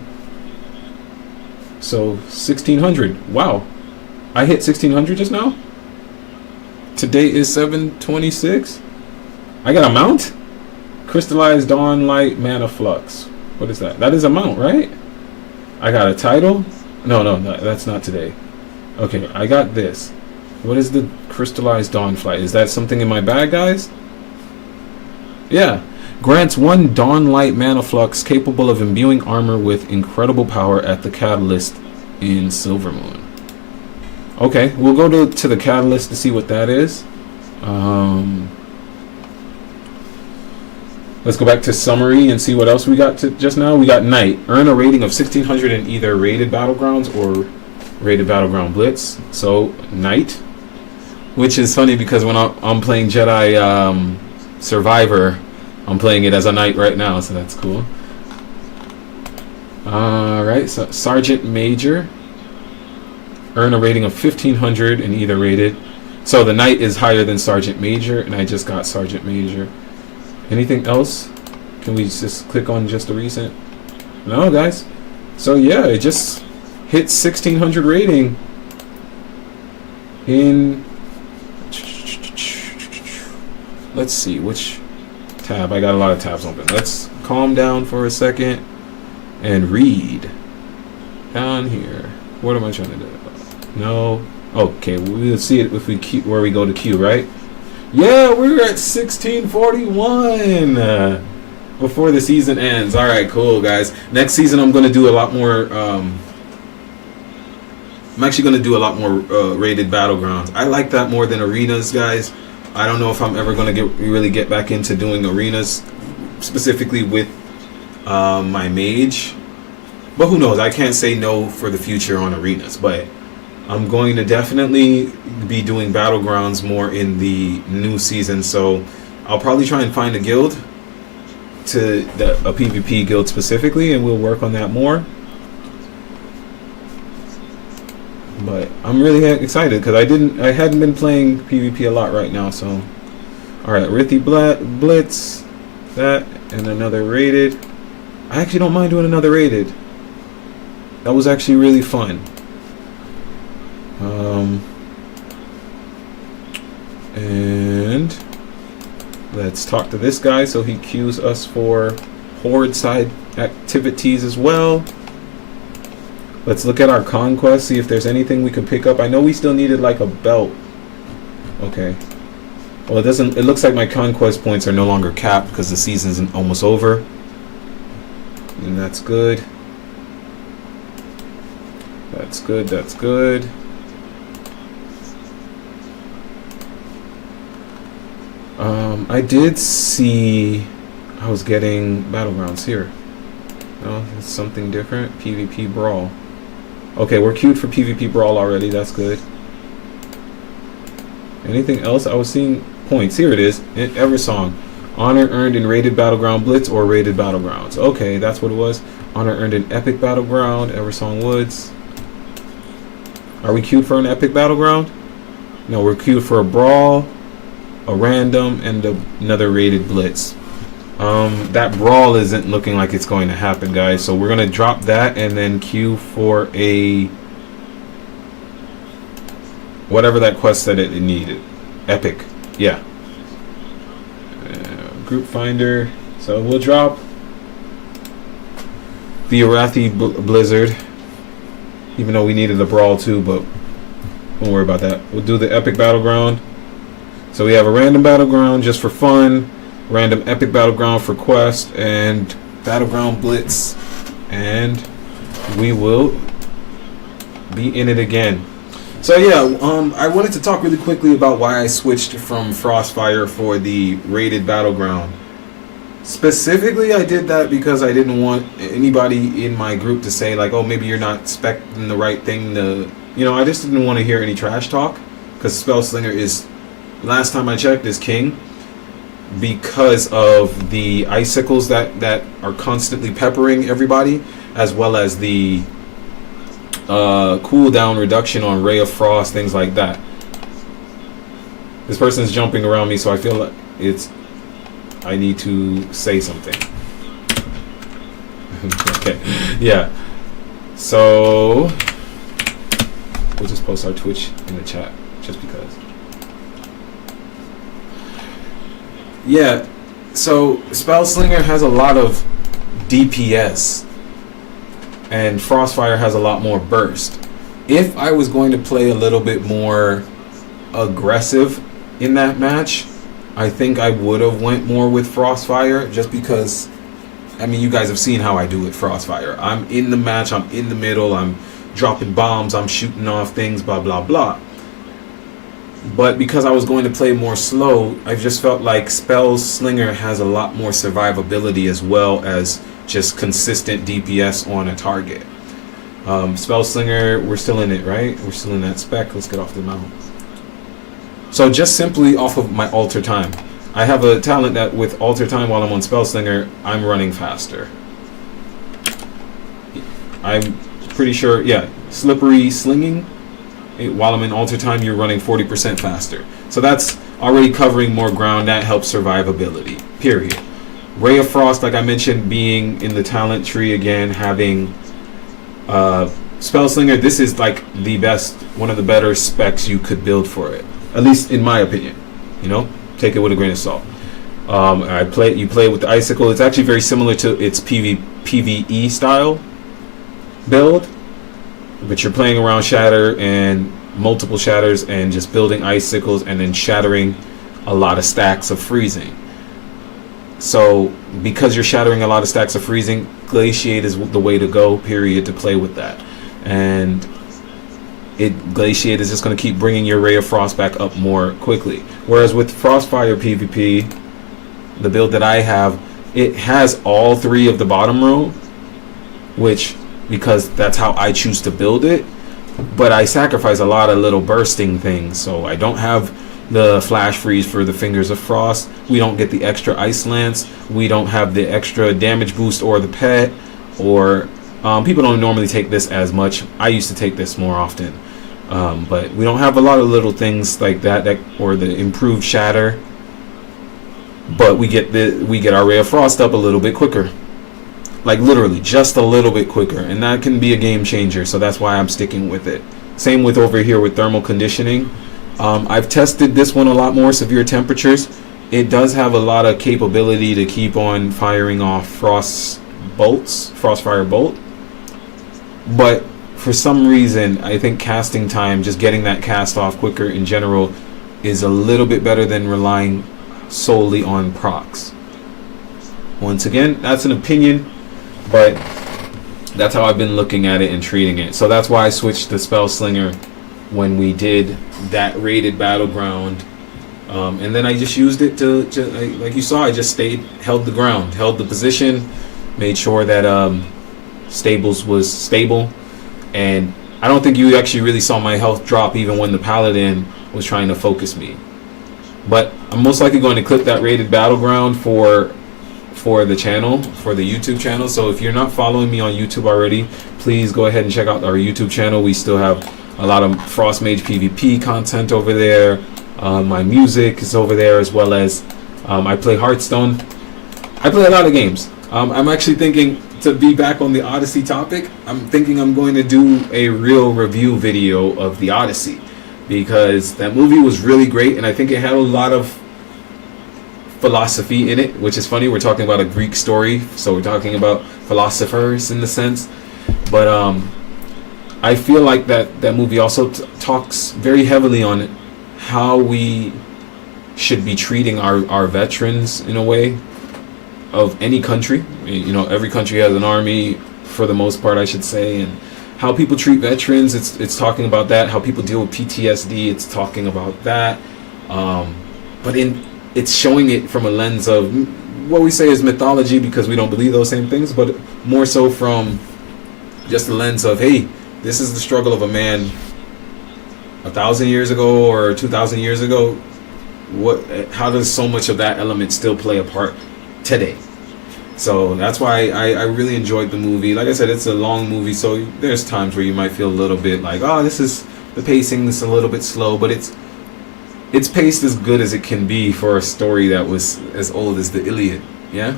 So, 1600. Wow. I hit 1600 just now? Today is 7/26. I got a mount? Crystallized Dawn Light Mana Flux. What is that? That is a mount, right? I got a title? No, that's not today. Okay, I got this. What is the Crystallized Dawn Flight? Is that something in my bag, guys? Yeah. Grants 1 Dawn Light Mana Flux capable of imbuing armor with incredible power at the catalyst in Silvermoon. Okay, we'll go to the catalyst to see what that is. Let's go back to summary and see what else we got to just now. We got Knight. Earn a rating of 1600 in either rated Battlegrounds or rated Battleground Blitz. So, Knight. Which is funny because when I'm playing Jedi Survivor, I'm playing it as a Knight right now, so that's cool. Alright, so Sergeant Major. Earn a rating of 1500 in either rated. So the Knight is higher than Sergeant Major, and I just got Sergeant Major. Anything else? Can we just click on just the recent? No, guys. So yeah, it just hit 1600 rating in... Let's see, which tab? I got a lot of tabs open. Let's calm down for a second and read down here. What am I trying to do? No. Okay, we'll see it if we keep where we go to Q, right? Yeah, we're at 1641 before the season ends. All right, cool, guys. Next season, I'm going to do a lot more. I'm actually going to do a lot more rated Battlegrounds. I like that more than arenas, guys. I don't know if I'm ever going to really get back into doing arenas, specifically with my mage. But who knows? I can't say no for the future on arenas, but I'm going to definitely be doing Battlegrounds more in the new season. So I'll probably try and find a guild, a PvP guild specifically, and we'll work on that more. But I'm really excited because I hadn't been playing PvP a lot right now. So, all right, Rithy Blitz, that, and another rated. I actually don't mind doing another rated. That was actually really fun. And let's talk to this guy so he queues us for horde side activities as well. Let's look at our conquest, see if there's anything we can pick up. I know we still needed like a belt. Okay. Well, it doesn't. It looks like my conquest points are no longer capped because the season's almost over, and that's good. That's good. That's good. I did see I was getting Battlegrounds here. No, it's something different. PvP Brawl. Okay, we're queued for PvP Brawl already. That's good. Anything else? I was seeing points. Here it is. Eversong. Honor earned in rated Battleground Blitz or rated Battlegrounds. Okay, that's what it was. Honor earned in Epic Battleground. Eversong Woods. Are we queued for an Epic Battleground? No, we're queued for a Brawl, a Random, and another rated Blitz. That Brawl isn't looking like it's going to happen, guys. So we're going to drop that and then queue for a... whatever that quest said it needed. Epic. Yeah. Group Finder. So we'll drop the Arathi Blizzard. Even though we needed a Brawl too, but don't worry about that. We'll do the Epic Battleground. So we have a random Battleground just for fun, random Epic Battleground for quest, and Battleground Blitz. And we will be in it again. So yeah, I wanted to talk really quickly about why I switched from Frostfire for the rated Battleground. Specifically, I did that because I didn't want anybody in my group to say like, oh, maybe you're not spec'ing the right thing to, you know, I just didn't want to hear any trash talk, because Spellslinger is, last time I checked, is king because of the icicles that are constantly peppering everybody, as well as the cooldown reduction on Ray of Frost, things like that. This person's jumping around me, so I feel like I need to say something. Okay, yeah. So we'll just post our Twitch in the chat, just because. Yeah, so Spellslinger has a lot of DPS, and Frostfire has a lot more burst. If I was going to play a little bit more aggressive in that match, I think I would have went more with Frostfire, just because, I mean, you guys have seen how I do with Frostfire. I'm in the match, I'm in the middle, I'm dropping bombs, I'm shooting off things, blah blah blah. But because I was going to play more slow, I just felt like Spell Slinger has a lot more survivability as well as just consistent DPS on a target. Spell Slinger, we're still in it, right? We're still in that spec. Let's get off the mount. So just simply off of my alter time. I have a talent that with alter time while I'm on Spell Slinger, I'm running faster. I'm pretty sure, yeah, slippery slinging. While I'm in alter time, you're running 40% faster. So that's already covering more ground. That helps survivability, period. Ray of Frost, like I mentioned, being in the talent tree again, having Spell Slinger, this is like the best, one of the better specs you could build for it. At least in my opinion. You know, take it with a grain of salt. You play with the Icicle. It's actually very similar to its PvE style build. But you're playing around Shatter and multiple Shatters and just building Icicles and then shattering a lot of stacks of freezing. So because you're shattering a lot of stacks of freezing, Glaciate is the way to go, period, to play with that. And Glaciate is just going to keep bringing your Ray of Frost back up more quickly. Whereas with Frostfire PvP, the build that I have, it has all three of the bottom row, which, because that's how I choose to build it, but I sacrifice a lot of little bursting things. So I don't have the flash freeze for the Fingers of Frost. We don't get the extra Ice Lance. We don't have the extra damage boost or the pet. Or people don't normally take this as much. I used to take this more often, but we don't have a lot of little things like that, or the improved Shatter. But we get our Ray of Frost up a little bit quicker. Like literally just a little bit quicker, and that can be a game changer. So that's why I'm sticking with it. Same with over here with thermal conditioning. I've tested this one a lot more severe temperatures. It does have a lot of capability to keep on firing off Frostfire Bolt. But for some reason, I think casting time, just getting that cast off quicker in general, is a little bit better than relying solely on procs. Once again, that's an opinion. But that's how I've been looking at it and treating it. So that's why I switched to Spell Slinger when we did that rated Battleground. And then I just used it to like you saw, I just held the ground, held the position, made sure that Stables was stable. And I don't think you actually really saw my health drop even when the Paladin was trying to focus me. But I'm most likely going to clip that rated Battleground for the channel, for the YouTube channel. So if you're not following me on YouTube already, please go ahead and check out our YouTube channel. We still have a lot of Frost Mage PvP content over there. My music is over there, as well as I play Hearthstone. I play a lot of games. I'm actually thinking to be back on the Odyssey topic. I'm thinking I'm going to do a real review video of the Odyssey, because that movie was really great, and I think it had a lot of philosophy in it, which is funny. We're talking about a Greek story, so we're talking about philosophers in the sense. But I feel like that movie also talks very heavily on how we should be treating our veterans in a way of any country. You know, every country has an army for the most part, I should say, and how people treat veterans. It's talking about that. How people deal with PTSD. It's talking about that. But it's showing it from a lens of what we say is mythology, because we don't believe those same things, but more so from just the lens of, hey, this is the struggle of a man 1,000 years ago or 2,000 years ago. How does so much of that element still play a part today? So that's why I really enjoyed the movie. Like I said, it's a long movie, so there's times where you might feel a little bit like, oh, the pacing is a little bit slow, but it's paced as good as it can be for a story that was as old as the Iliad. Yeah?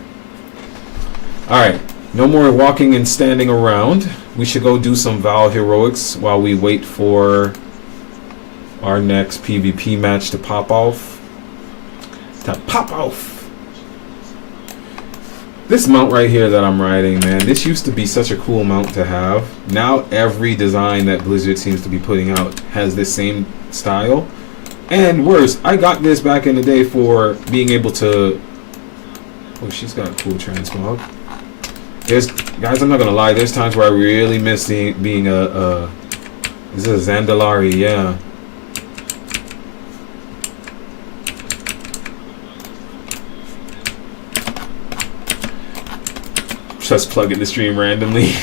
Alright, no more walking and standing around. We should go do some Val heroics while we wait for our next PvP match to pop off. This mount right here that I'm riding, man, this used to be such a cool mount to have. Now every design that Blizzard seems to be putting out has this same style. And worse, I got this back in the day for being able to... Oh, she's got a cool transmog. Guys, I'm not gonna lie. There's times where I really miss being a. This is a Zandalari, yeah. Just plug in the stream randomly.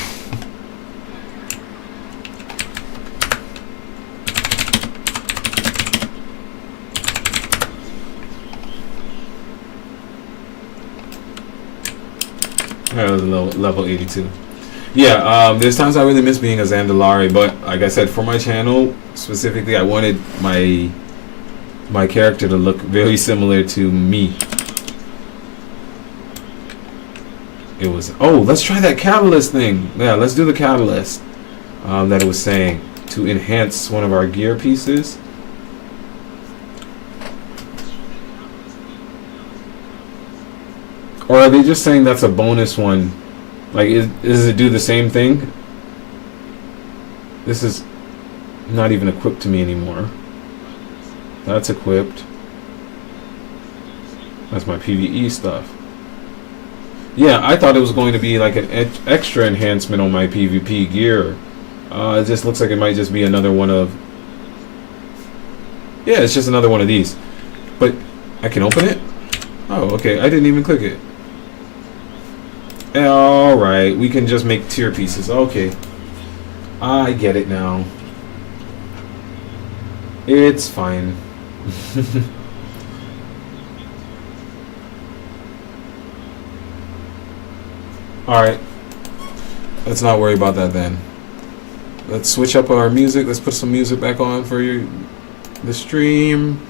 Level 82. Yeah, there's times I really miss being a Zandalari, but like I said, for my channel specifically, I wanted my character to look very similar to me. It was, oh, let's try that catalyst thing. Yeah, let's do the catalyst that it was saying to enhance one of our gear pieces. Or are they just saying that's a bonus one? Like, does it do the same thing? This is not even equipped to me anymore. That's equipped. That's my PvE stuff. Yeah, I thought it was going to be like an extra enhancement on my PvP gear. It just looks like it might just be another one of... Yeah, it's just another one of these. But I can open it? Oh, okay. I didn't even click it. Alright, we can just make tier pieces. Okay. I get it now. It's fine. Alright. Let's not worry about that then. Let's switch up our music. Let's put some music back on for the stream.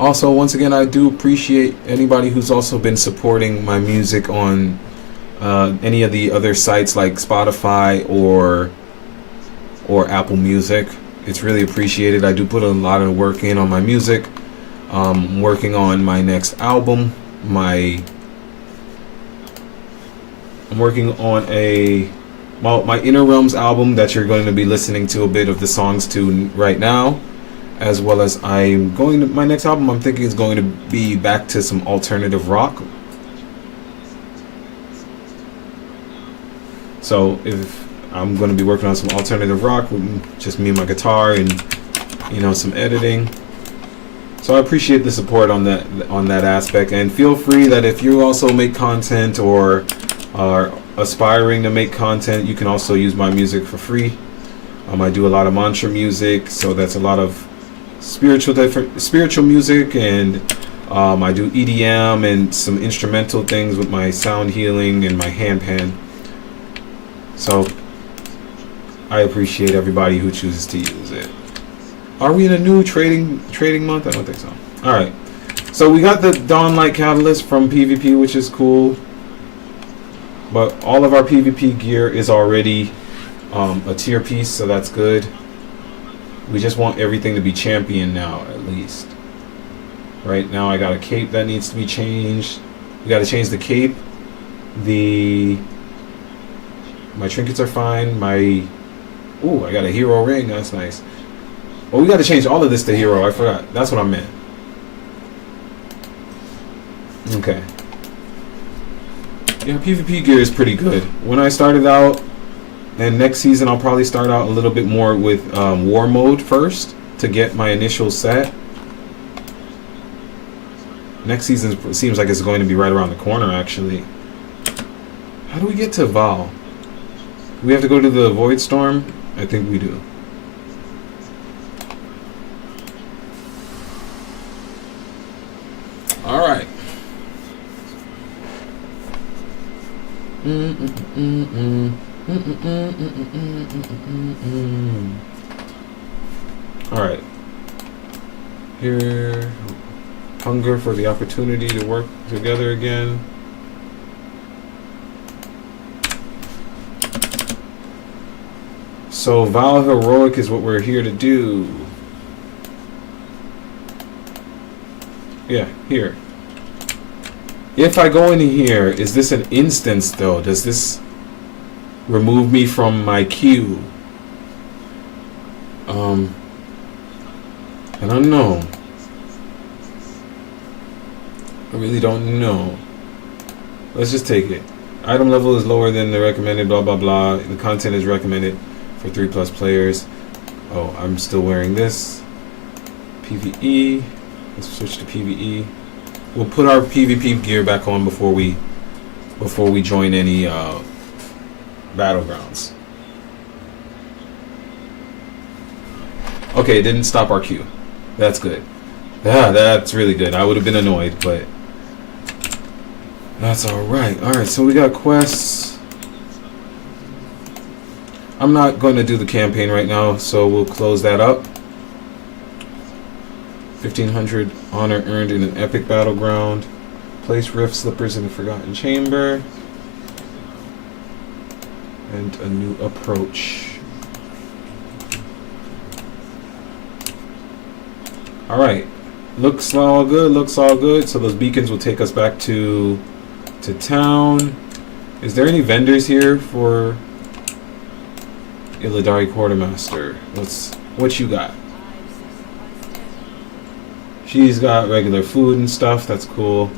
Also, once again, I do appreciate anybody who's also been supporting my music on any of the other sites like Spotify or Apple Music. It's really appreciated. I do put a lot of work in on my music. I'm working on my next album. I'm working on my Inner Realms album that you're going to be listening to a bit of the songs to right now. As well as I'm going to my next album, I'm thinking is going to be back to some alternative rock. So if I'm going to be working on some alternative rock with just me and my guitar and, you know, some editing. So I appreciate the support on that aspect, and feel free that if you also make content or are aspiring to make content, you can also use my music for free. I do a lot of mantra music, so that's a lot of spiritual music, and I do EDM and some instrumental things with my sound healing and my hand pan. So I appreciate everybody who chooses to use it. Are we in a new trading month? I don't think so. Alright, so we got the Dawnlight Catalyst from PvP, which is cool, but all of our PvP gear is already a tier piece, so that's good. We just want everything to be champion now, at least. Right now I got a cape that needs to be changed. We got to change the cape. My trinkets are fine. Ooh, I got a hero ring. That's nice. Well, we got to change all of this to hero. I forgot. That's what I meant. Okay. Yeah, PvP gear is pretty good. When I started out, and next season I'll probably start out a little bit more with war mode first to get my initial set. Next season seems like it's going to be right around the corner, actually. How do we get to Val? We have to go to the Void Storm? I think we do. Alright. Alright. Here. Hunger for the opportunity to work together again. So Val Heroic is what we're here to do. Yeah, here. If I go in here, is this an instance though? Does this remove me from my queue? I don't know. I really don't know. Let's just take it. Item level is lower than the recommended, blah, blah, blah. The content is recommended for 3+ players. Oh, I'm still wearing this. PvE. Let's switch to PvE. We'll put our PvP gear back on before we join any Battlegrounds. Okay, it didn't stop our queue. That's good. Yeah, that's really good. I would have been annoyed, but that's alright. Alright, so we got quests. I'm not going to do the campaign right now, so we'll close that up. 1500 honor earned in an epic battleground. Place rift slippers in the forgotten chamber. And a new approach. Alright. Looks all good, looks all good. So those beacons will take us back to town. Is there any vendors here for Illidari Quartermaster? What you got? She's got regular food and stuff, that's cool.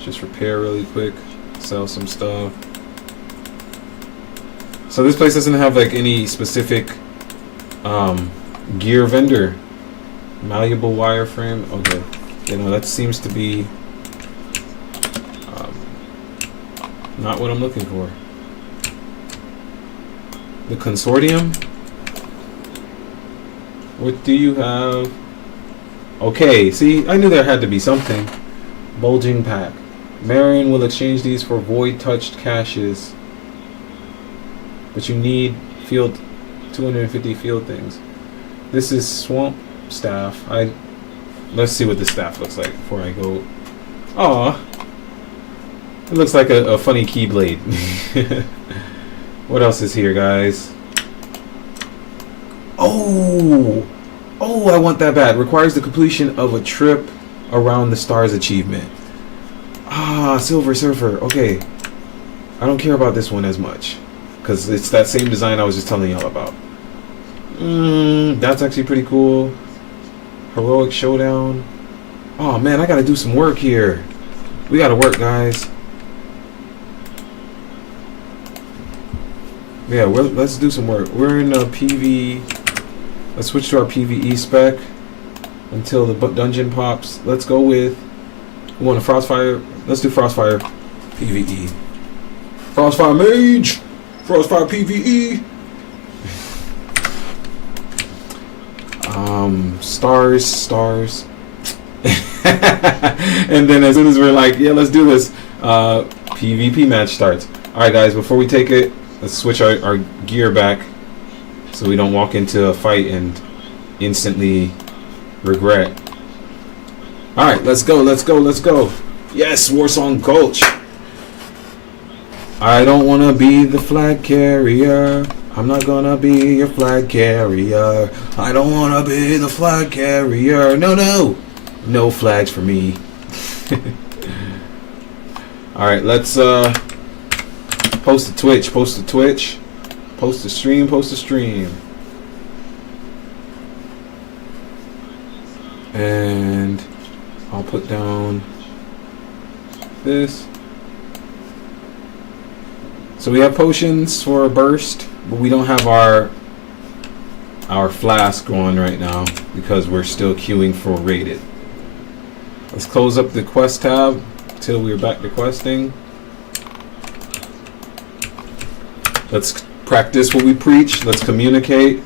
Just repair really quick, sell some stuff. So this place doesn't have like any specific gear vendor. Malleable wireframe, okay. You know, that seems to be not what I'm looking for. The consortium? What do you have? Okay, see, I knew there had to be something. Bulging pack. Marion will exchange these for void touched caches. But you need 250 field things. This is swamp staff. Let's see what the staff looks like before I go. Aw. It looks like a funny keyblade. What else is here, guys? Oh, I want that bad. Requires the completion of a trip around the stars achievement. Ah, Silver Surfer. Okay. I don't care about this one as much, because it's that same design I was just telling y'all about. That's actually pretty cool. Heroic Showdown. Oh man, I gotta do some work here. We gotta work, guys. Yeah, let's do some work. We're in PV. Let's switch to our PvE spec until the dungeon pops. Let's go with. We want a Frostfire. Let's do Frostfire PvE. Frostfire Mage. Frostfire PvE. Stars. And then as soon as we're like, yeah, let's do this, PvP match starts. Alright guys, before we take it, let's switch our gear back so we don't walk into a fight and instantly regret. Alright, let's go. Yes, Warsong Gulch. I don't want to be the flag carrier. I'm not gonna be your flag carrier. I don't want to be the flag carrier. No flags for me. Alright, let's post to Twitch, post to stream. And I'll put down this. So we have potions for a burst, but we don't have our flask going right now because we're still queuing for rated. Let's close up the quest tab till we're back to questing. Let's practice what we preach. Let's communicate.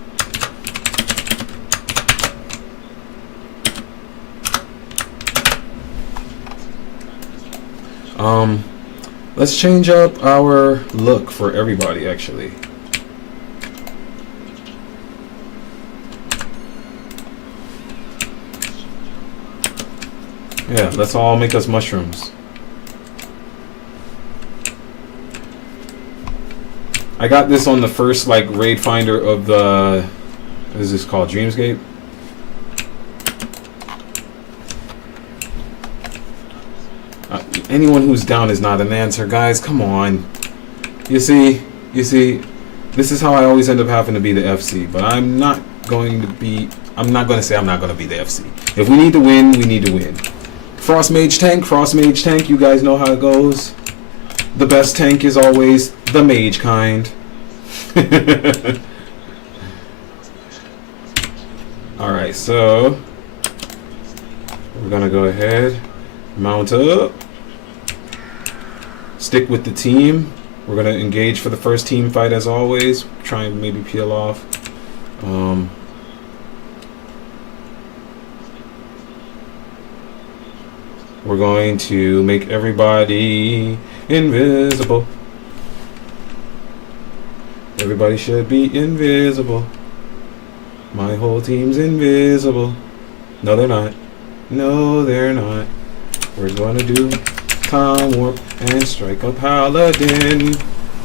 Let's change up our look for everybody, actually. Yeah, let's all make us mushrooms. I got this on the first raid finder of the, what is this called, Dreamscape? Anyone who's down is not an answer, guys. Come on. You see, this is how I always end up having to be the FC, but I'm not going to say I'm not going to be the FC. If we need to win, we need to win. Frost Mage tank. Frost Mage tank. You guys know how it goes. The best tank is always the mage kind. Alright, so we're gonna go ahead, mount up, stick with the team. We're gonna engage for the first team fight as always. Try and maybe peel off. We're going to make everybody invisible. Everybody should be invisible. My whole team's invisible. No, they're not. No, they're not. We're gonna do time warp and strike a paladin.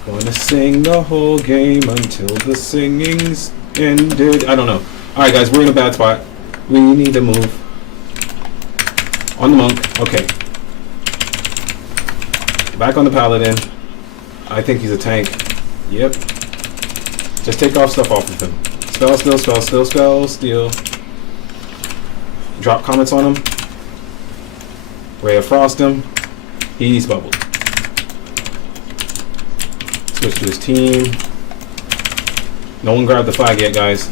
Gonna sing the whole game until the singing's ended. I don't know. Alright guys, we're in a bad spot. We need to move. On the monk. Okay. Back on the paladin. I think he's a tank. Yep. Just take off stuff off of him. Spell, steal, spell, steal, spell, steal. Drop comments on him. Ray of Frost him. He's bubbled. Switch to his team. No one grabbed the flag yet, guys.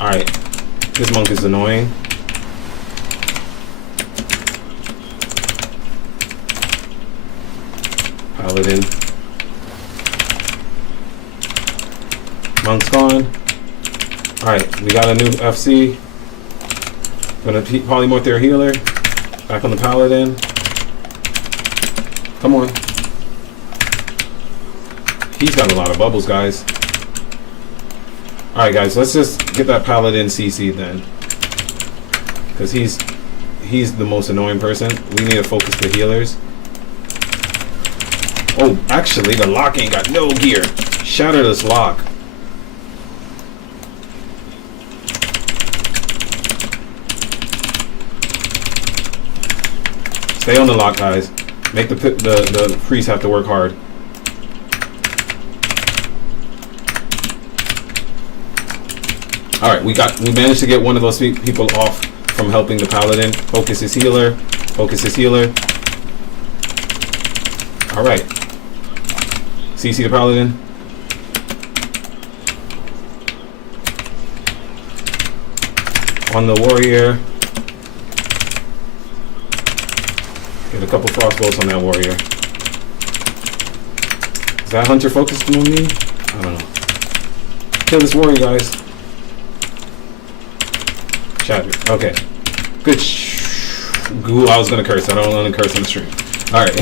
Alright. This monk is annoying. Paladin. Monk's gone. Alright, we got a new FC. Gonna polymorph their healer. Back on the paladin. Come on. He's got a lot of bubbles, guys. Alright guys, let's just get that paladin CC then. Because he's the most annoying person. We need to focus the healers. Oh, actually the lock ain't got no gear. Shatter this lock. Stay on the lock, guys. Make the priest have to work hard. Alright, we managed to get one of those people off from helping the paladin. Focus his healer. Focus his healer. Alright. CC the paladin. On the warrior. Get a couple frostbolts on that warrior. Is that hunter focused on me? I don't know. Kill this warrior, guys. Shatter. Okay. Good. Ooh, I was gonna curse. I don't want to curse on the stream. Alright.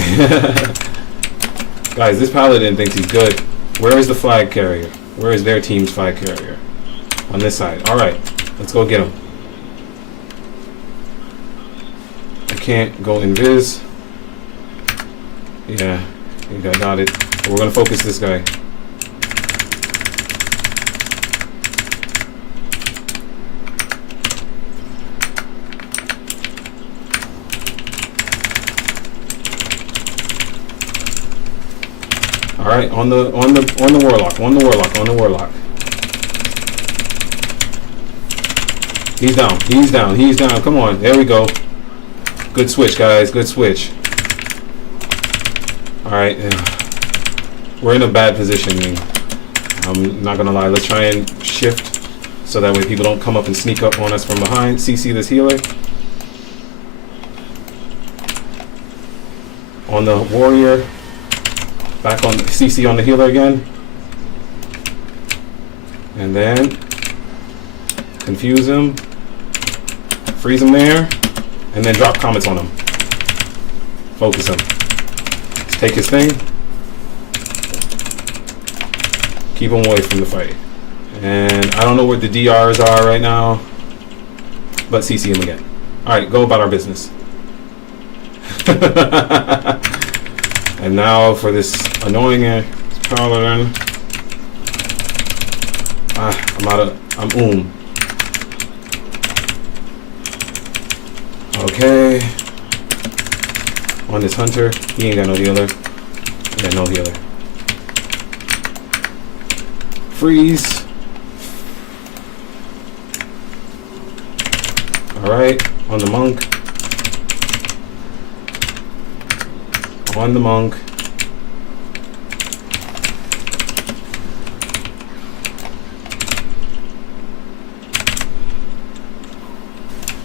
Guys, this paladin thinks he's good. Where is the flag carrier? Where is their team's flag carrier? On this side. Alright. Let's go get him. I can't go invis. Yeah. I think I got it. But we're gonna focus this guy. All right, on the warlock. He's down. Come on, there we go. Good switch, guys. Good switch. All right, we're in a bad position. I'm not gonna lie. Let's try and shift so that way people don't come up and sneak up on us from behind. CC this healer. On the warrior. Back on CC on the healer again. And then confuse him. Freeze him there. And then drop comments on him. Focus him. Take his thing. Keep him away from the fight. And I don't know what the DRs are right now. But CC him again. Alright, go about our business. And now for this annoying paladin. I'm Okay. On this hunter, he ain't got no healer. He got no healer. Freeze. Alright, on the monk. On the monk.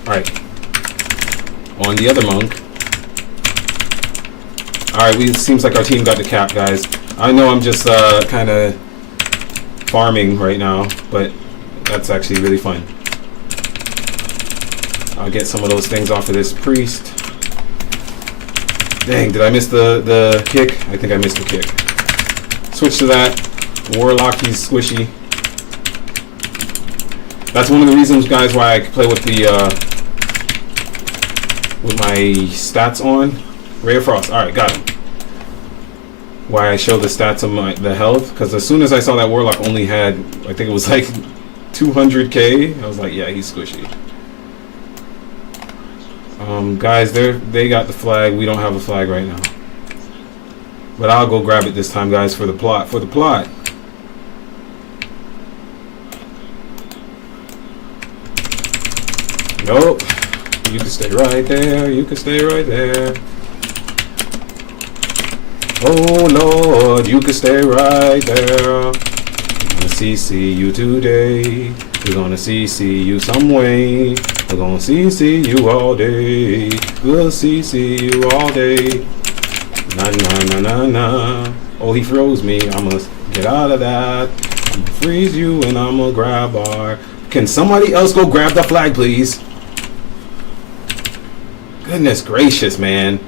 Alright. On the other monk. Alright, it seems like our team got the cap, guys. I know I'm just kind of farming right now, but that's actually really fun. I'll get some of those things off of this priest. Dang, did I miss the kick? I think I missed the kick. Switch to that. Warlock, he's squishy. That's one of the reasons, guys, why I play with the with my stats on. Ray of Frost. Alright, got him. Why I show the stats of the health, because as soon as I saw that Warlock only had, I think it was like 200k, I was like, yeah, he's squishy. Guys, they got the flag. We don't have a flag right now, but I'll go grab it this time, guys, for the plot. For the plot. Nope. You can stay right there. You can stay right there. Oh Lord, you can stay right there. I'm gonna CC you today. We're gonna CC you some way. We're gonna CC you all day. We'll CC you all day. Na na na na na. Oh, he froze me. I'm gonna get out of that. I'm gonna freeze you and I'm gonna grab our. Can somebody else go grab the flag, please? Goodness gracious, man.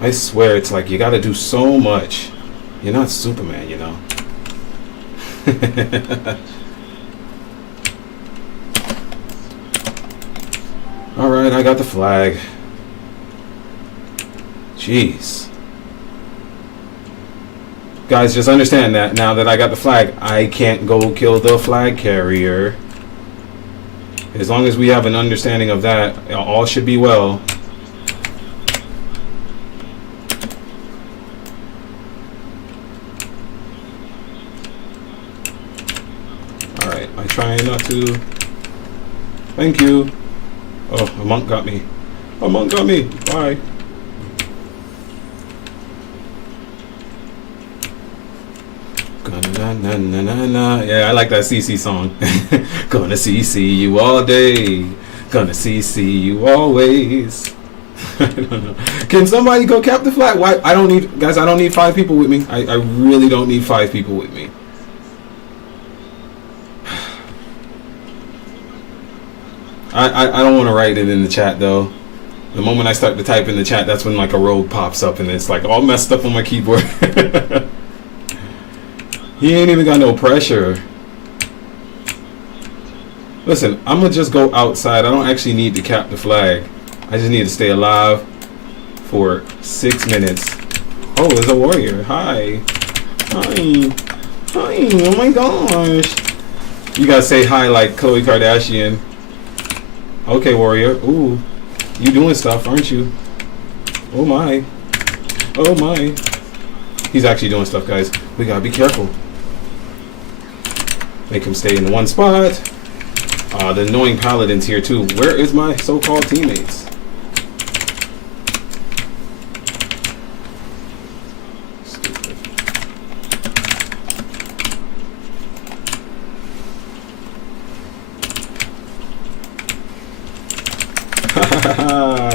I swear, it's like you gotta do so much. You're not Superman, you know. Alright, I got the flag. Jeez. Guys, just understand that now that I got the flag, I can't go kill the flag carrier. As long as we have an understanding of that, all should be well. Alright, I try not to. Thank you. Oh, a monk got me. A monk got me. Bye. Yeah, I like that CC song. Gonna CC you all day. Gonna CC you always. I don't know. Can somebody go cap the flag? Why? I don't need, guys, I don't need 5 people with me. I really don't need 5 people with me. I don't want to write it in the chat though. The moment I start to type in the chat, that's when like a rogue pops up and it's like all messed up on my keyboard. He ain't even got no pressure. Listen, I'm gonna just go outside. I don't actually need to cap the flag. I just need to stay alive for 6 minutes. Oh, there's a warrior. Hi. Hi. Hi. Oh my gosh. You gotta say hi like Khloe Kardashian. Okay, warrior. Ooh. You doing stuff, aren't you? Oh my. Oh my. He's actually doing stuff, guys. We gotta be careful. Make him stay in the one spot. The annoying paladins here too. Where is my so-called teammates? Stupid.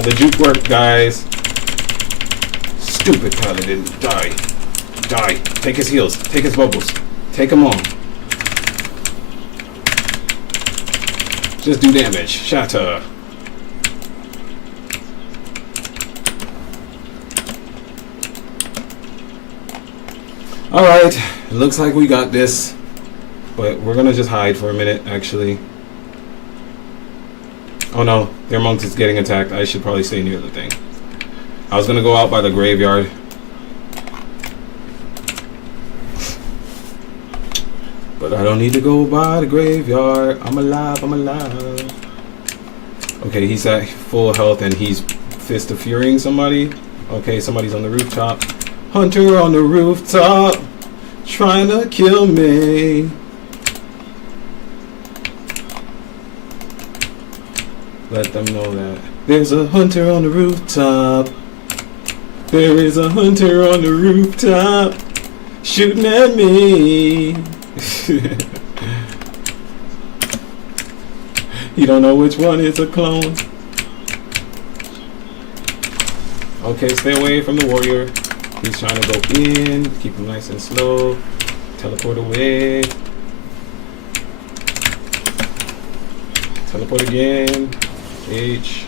The juke worked, guys. Stupid paladin. Die. Die. Take his heals. Take his bubbles. Take them all. Just do damage. Shatter. Alright. It looks like we got this. But we're gonna just hide for a minute, actually. Oh no. Their monk is getting attacked. I should probably stay near the thing. I was gonna go out by the graveyard. But I don't need to go by the graveyard. I'm alive, I'm alive. Okay, he's at full health and he's Fist of Furying somebody. Okay, somebody's on the rooftop. Hunter on the rooftop, trying to kill me. Let them know that there's a hunter on the rooftop. There is a hunter on the rooftop shooting at me. You don't know which one is a clone. Okay, stay away from the warrior. He's trying to go in. Keep him nice and slow. Teleport away. Teleport again. H.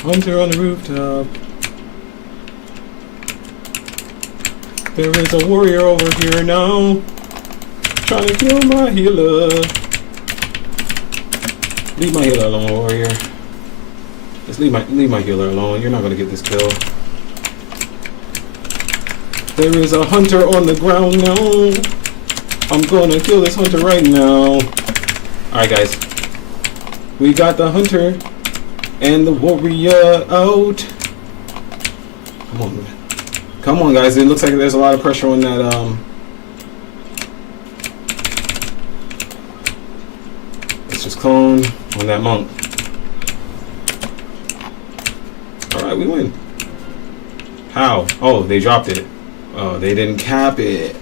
Hunter on the rooftop. There is a warrior over here now. Trying to kill my healer. Leave my healer alone, warrior. Just leave my healer alone. You're not gonna get this kill. There is a hunter on the ground now. I'm gonna kill this hunter right now. Alright guys. We got the hunter and the warrior out. Come on, man. Come on guys. It looks like there's a lot of pressure on that let's just clone on that monk. Alright, we win. How? Oh, they dropped it. Oh, they didn't cap it.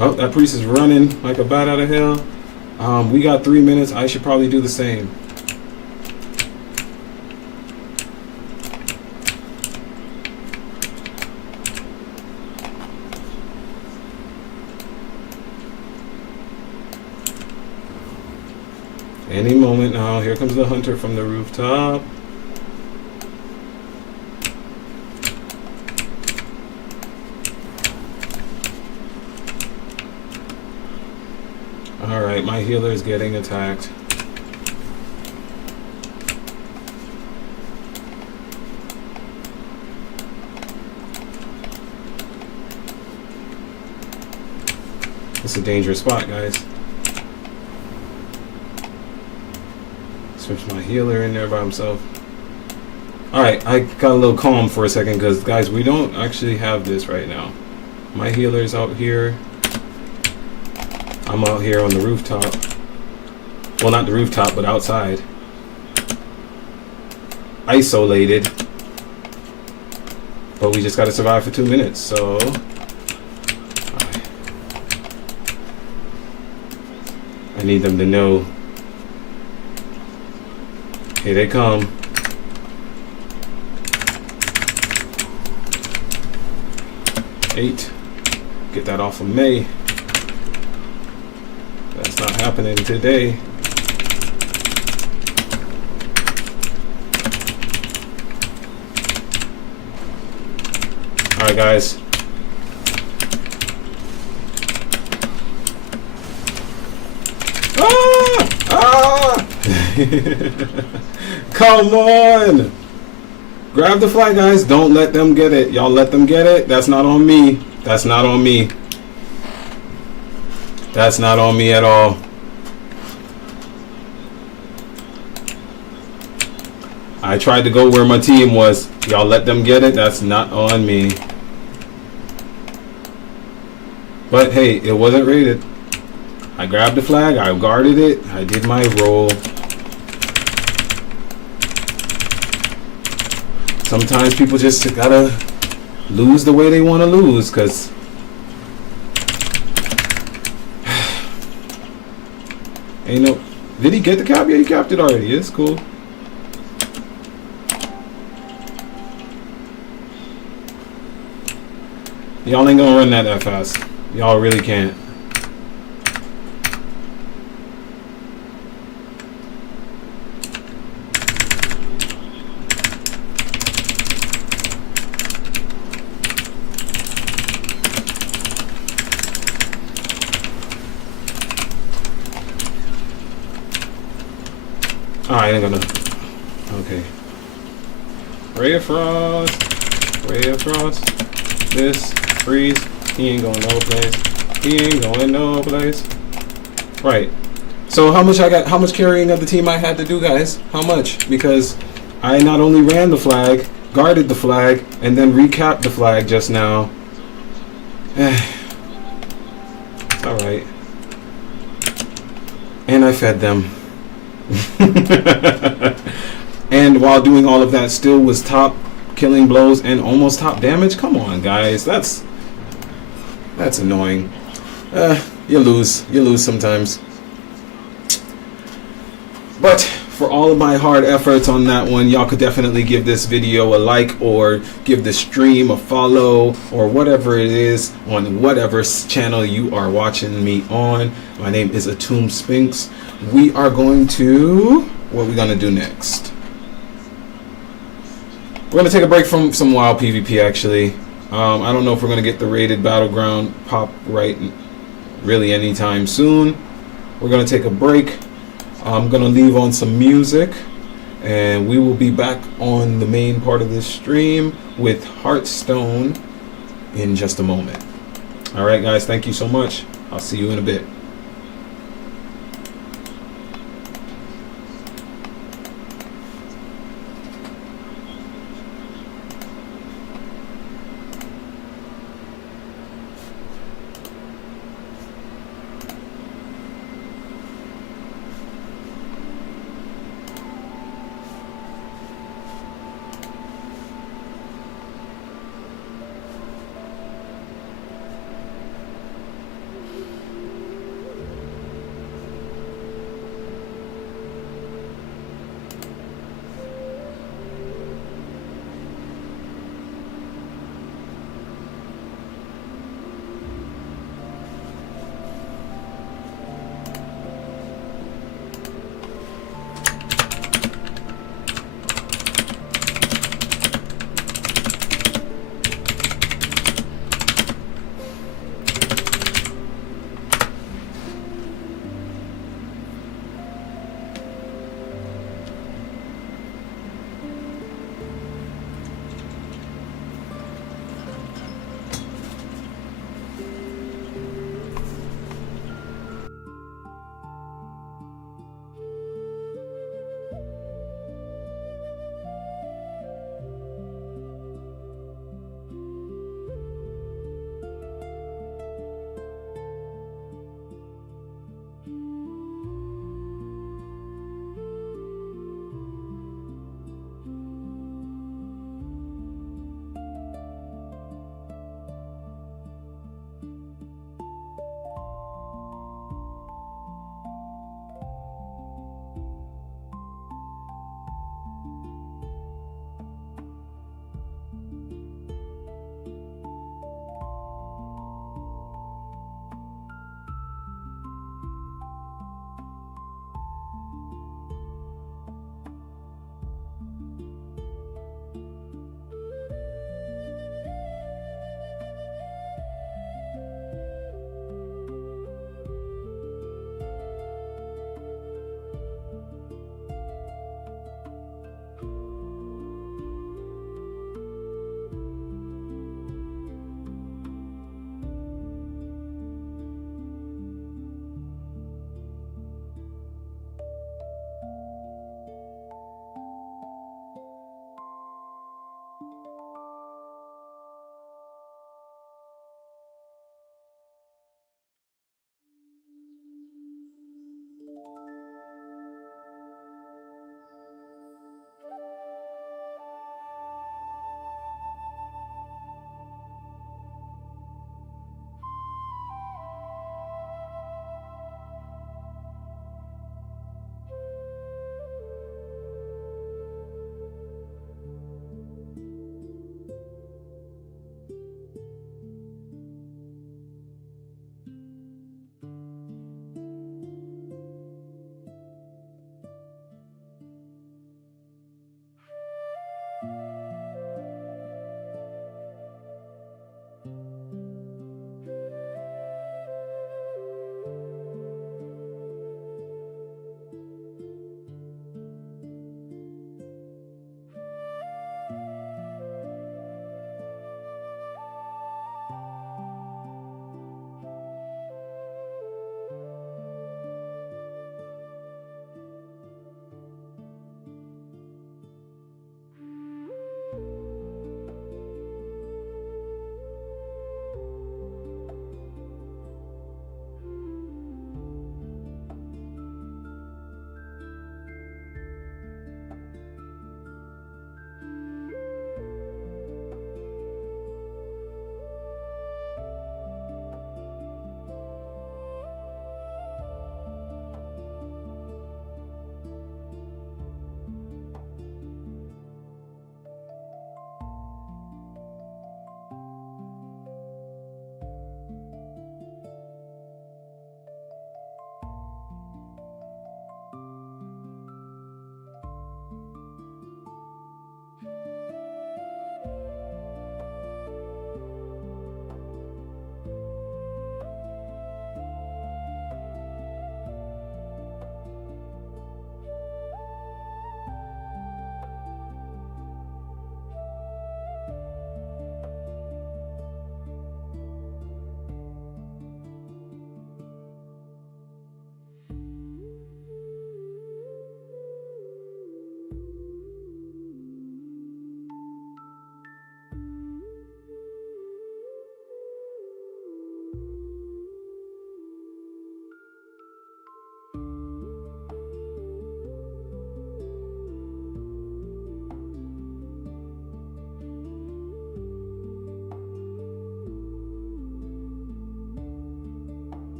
Oh, that priest is running like a bat out of hell. We got 3 minutes. I should probably do the same. Any moment now. Here comes the hunter from the rooftop. Alright, my healer is getting attacked. It's a dangerous spot, guys. Switch my healer in there by himself. Alright, I got a little calm for a second because, guys, we don't actually have this right now. My healer's out here. I'm out here on the rooftop. Well, not the rooftop, but outside. Isolated. But we just got to survive for 2 minutes, so... Right. I need them to know. Here they come. Eight. Get that off of me. That's not happening today. Alright guys. Ah! Ah! Come on! Grab the flag, guys. Don't let them get it. Y'all let them get it. That's not on me. That's not on me. That's not on me at all. I tried to go where my team was. Y'all let them get it. That's not on me. But hey, it wasn't rated. I grabbed the flag. I guarded it. I did my role. Sometimes people just gotta lose the way they want to lose, because ain't no... Did he get the cap? Yeah, he capped it already. It's cool. Y'all ain't gonna run that fast. Y'all really can't. I ain't gonna. Okay. Ray of Frost. Ray of Frost. This. Freeze. He ain't going no place. He ain't going no place. Right. So how much carrying of the team I had to do, guys? How much? Because I not only ran the flag, guarded the flag, and then recapped the flag just now. It's alright. And I fed them. And while doing all of that, still was top killing blows and almost top damage. Come on, guys. That's annoying. You lose sometimes. But for all of my hard efforts on that one, y'all could definitely give this video a like or give the stream a follow or whatever it is on whatever channel you are watching me on. My name is Atum Sphinx. We are going to... what are we going to do next? We're going to take a break from some WoW PvP, actually. I don't know if we're going to get the rated Battleground pop right really anytime soon. We're going to take a break. I'm going to leave on some music, and we will be back on the main part of this stream with Hearthstone in just a moment. Alright guys, thank you so much. I'll see you in a bit.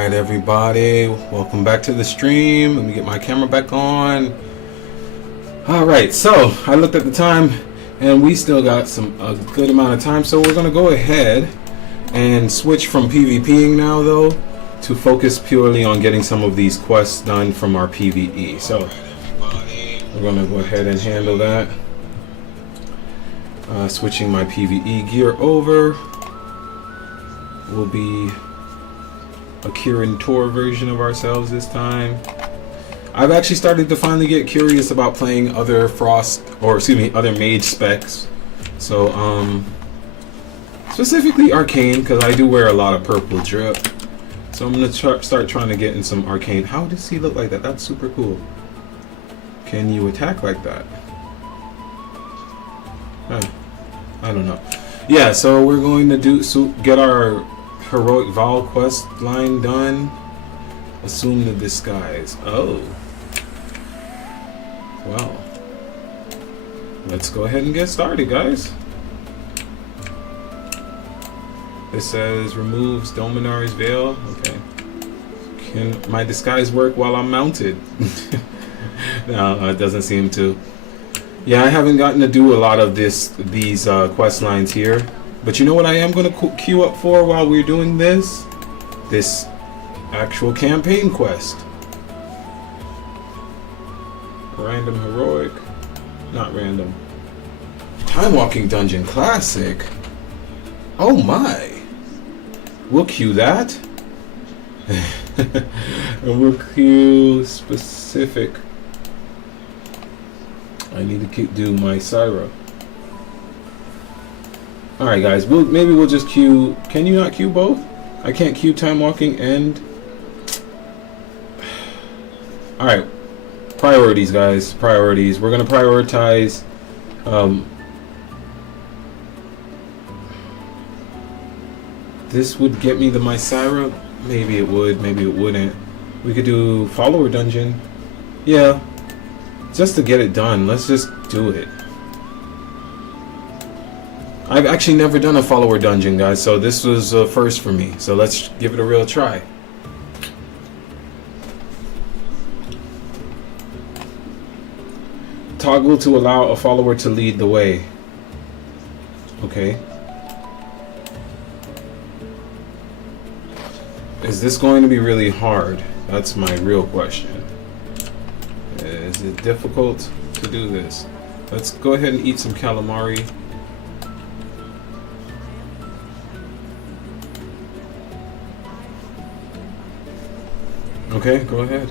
Alright everybody, welcome back to the stream. Let me get my camera back on. Alright, so I looked at the time and we still got a good amount of time, so we're gonna go ahead and switch from PvPing now though to focus purely on getting some of these quests done from our PvE. So we're gonna go ahead and handle that. Switching my PvE gear over will be a Kirin Tor version of ourselves this time. I've actually started to finally get curious about playing other other mage specs. So, specifically arcane, because I do wear a lot of purple drip. So I'm gonna start trying to get in some arcane. How does he look like that? That's super cool. Can you attack like that? I don't know. Yeah, so we're going to get our heroic Val quest line done. Assume the disguise. Oh. Well. Let's go ahead and get started, guys. It says removes Dominar's veil. Okay. Can my disguise work while I'm mounted? No, it doesn't seem to. Yeah, I haven't gotten to do a lot of these quest lines here. But you know what I am going to queue up for while we're doing this? This actual campaign quest. Random heroic. Not random. Time Walking Dungeon Classic. Oh my. We'll queue that. And we'll queue specific. I need to do my Syra. Alright guys, maybe we'll just queue. Can you not queue both? I can't queue Time Walking and... Alright. Priorities, guys. Priorities. We're going to prioritize... this would get me the Mysyra. Maybe it would, maybe it wouldn't. We could do Follower Dungeon. Yeah. Just to get it done. Let's just do it. I've actually never done a follower dungeon, guys, so this was a first for me. So let's give it a real try. Toggle to allow a follower to lead the way. Okay. Is this going to be really hard? That's my real question. Is it difficult to do this? Let's go ahead and eat some calamari. Okay, go ahead.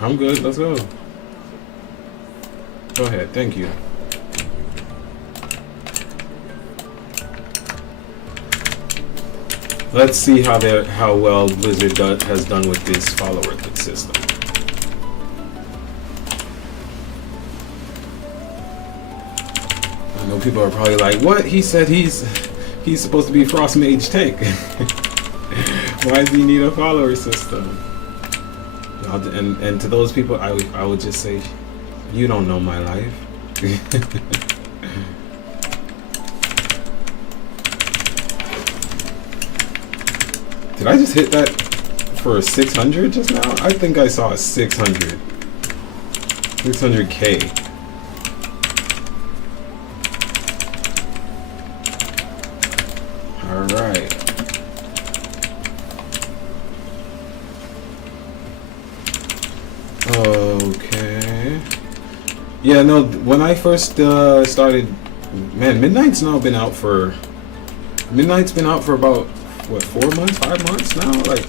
I'm good, let's go. Go ahead, thank you. Let's see how well Blizzard has done with this follower system. I know people are probably like, what? He said he's supposed to be Frost Mage tank. Why does he need a follower system? And to those people, I would just say, you don't know my life. Did I just hit that for a 600 just now? I think I saw a 600. 600K. All right. Okay. Yeah, no, when I first started, man, Midnight's been out for about, what, 4 months, 5 months now? Like,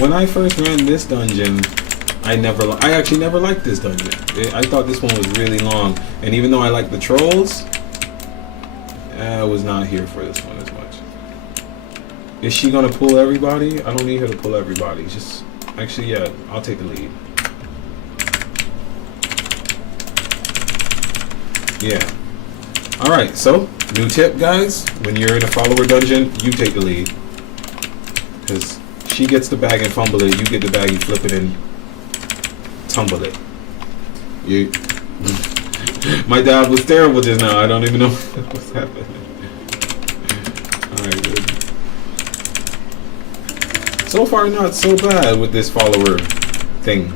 when I first ran this dungeon, I actually never liked this dungeon. I thought this one was really long, and even though I liked the trolls, I was not here for this one as much. Is she gonna pull everybody? I don't need her to pull everybody. Just, actually, yeah, I'll take the lead. Yeah. Alright, so, new tip, guys. When you're in a follower dungeon, you take the lead. Because she gets the bag and fumble it, you get the bag, you flip it and tumble it. My dad was terrible just now. I don't even know what's happening. Alright, good. So far, not so bad with this follower thing.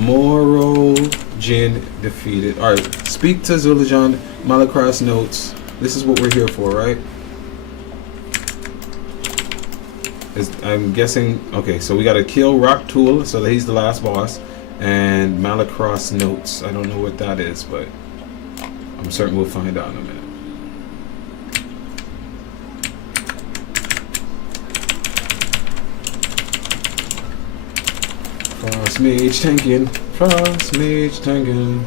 Moro Jin defeated. Alright, speak to Zulajan, Malacross notes. This is what we're here for, right? I'm guessing. Okay, so we gotta kill Rock Tool, so that he's the last boss. And Malacross notes. I don't know what that is, but I'm certain we'll find out in a minute. Frost Mage tanking. Frost Mage tanking.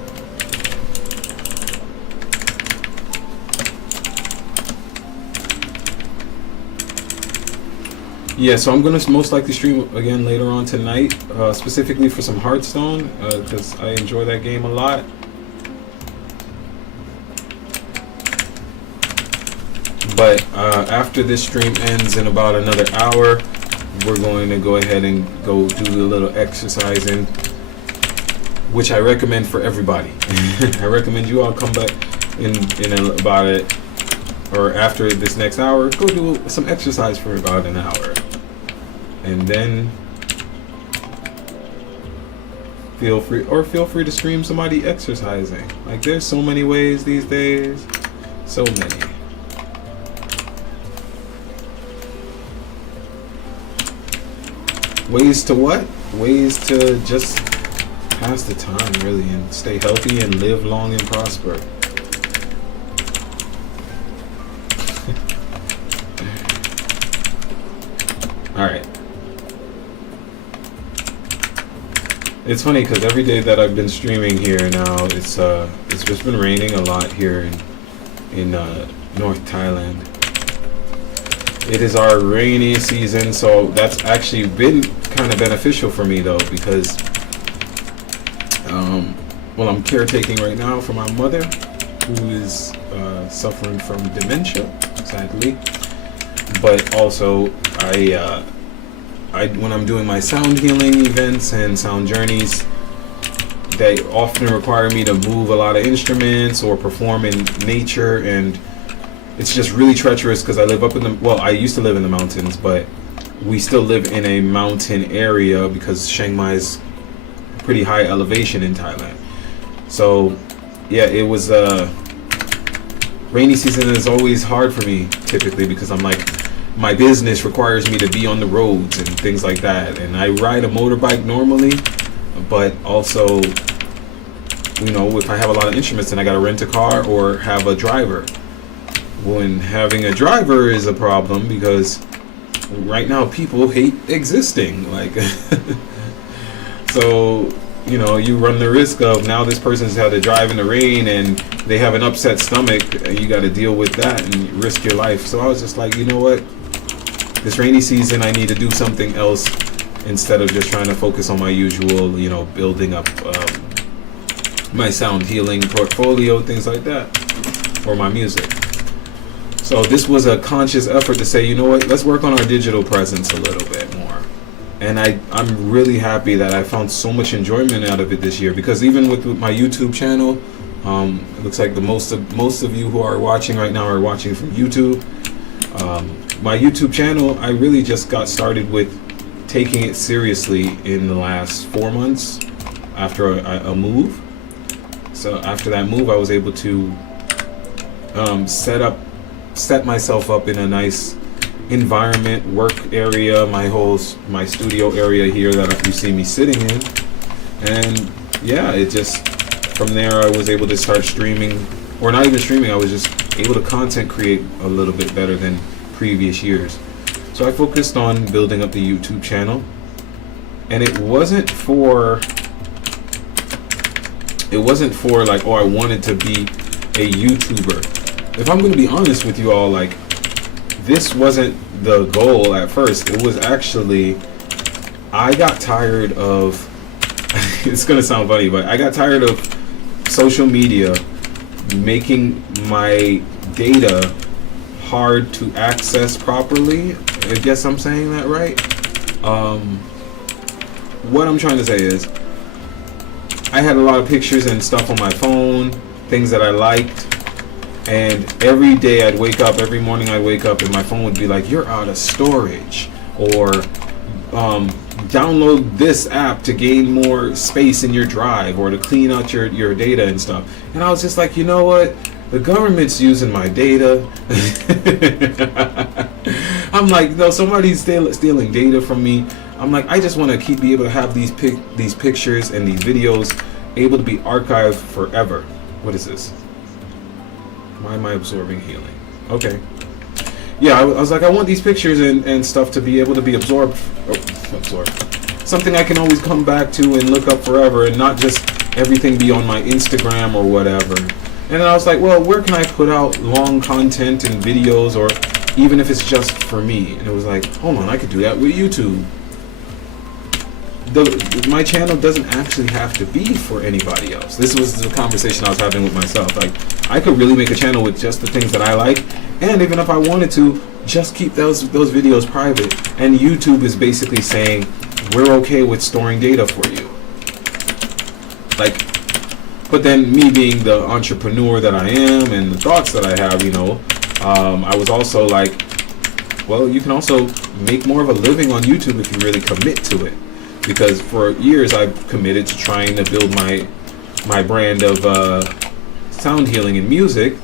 Yeah, so I'm gonna most likely stream again later on tonight, specifically for some Hearthstone, because I enjoy that game a lot. But after this stream ends in about another hour, we're going to go ahead and go do a little exercising, which I recommend for everybody. I recommend you all come back in about it, or after this next hour, go do some exercise for about an hour. And then feel free to stream somebody exercising. Like, there's so many ways these days. So many. Ways to what? Ways to just pass the time, really, and stay healthy and live long and prosper. Alright. It's funny because every day that I've been streaming here now, it's just been raining a lot here in North Thailand. It is our rainy season, so that's actually been kind of beneficial for me though, because well, I'm caretaking right now for my mother, who is suffering from dementia, sadly. But also, when I'm doing my sound healing events and sound journeys, they often require me to move a lot of instruments or perform in nature, and it's just really treacherous because I live up in the, well, I used to live in the mountains, but we still live in a mountain area because Chiang Mai is pretty high elevation in Thailand. So yeah, it was rainy season is always hard for me typically, because I'm like, my business requires me to be on the roads and things like that, and I ride a motorbike normally, but also, you know, if I have a lot of instruments, then I gotta rent a car or have a driver. When having a driver is a problem, because right now people hate existing, like so, you know, you run the risk of now this person's had to drive in the rain and they have an upset stomach, and you got to deal with that and risk your life. So I was just like, you know what, this rainy season I need to do something else instead of just trying to focus on my usual, you know, building up my sound healing portfolio, things like that, or my music. So this was a conscious effort to say, you know what, let's work on our digital presence a little bit more. And I'm really happy that I found so much enjoyment out of it this year, because even with my YouTube channel, it looks like the most of you who are watching right now are watching from YouTube. My YouTube channel, I really just got started with taking it seriously in the last 4 months after a move. So after that move, I was able to set myself up in a nice environment, work area, my studio area here that you see me sitting in. And yeah, it just, from there I was able to start streaming, or not even streaming, I was just able to content create a little bit better than previous years. So I focused on building up the YouTube channel, and it wasn't for like, oh, I wanted to be a YouTuber. If I'm going to be honest with you all, like, this wasn't the goal at first. It was actually, I got tired of, it's going to sound funny, but I got tired of social media making my data hard to access properly. I guess I'm saying that right. What I'm trying to say is, I had a lot of pictures and stuff on my phone, things that I liked, And every day I'd wake up, every morning I'd wake up, and my phone would be like, "You're out of storage," or download this app to gain more space in your drive, or to clean out your data and stuff. And I was just like, you know what? The government's using my data. I'm like, no, somebody's stealing data from me. I'm like, I just want to be able to have these pictures and these videos able to be archived forever. What is this? Why am I absorbing healing? Okay. Yeah, I was like, I want these pictures and stuff to be able to be absorbed. Something I can always come back to and look up forever, and not just everything be on my Instagram or whatever. And then I was like, well, where can I put out long content and videos, or even if it's just for me? And it was like, hold on, I could do that with YouTube. My channel doesn't actually have to be for anybody else. This was the conversation I was having with myself. Like, I could really make a channel with just the things that I like, and even if I wanted to, just keep those videos private. And YouTube is basically saying, we're okay with storing data for you. Like, but then me being the entrepreneur that I am and the thoughts that I have, I was also like, well, you can also make more of a living on YouTube if you really commit to it. Because for years I've committed to trying to build my brand of sound healing and music.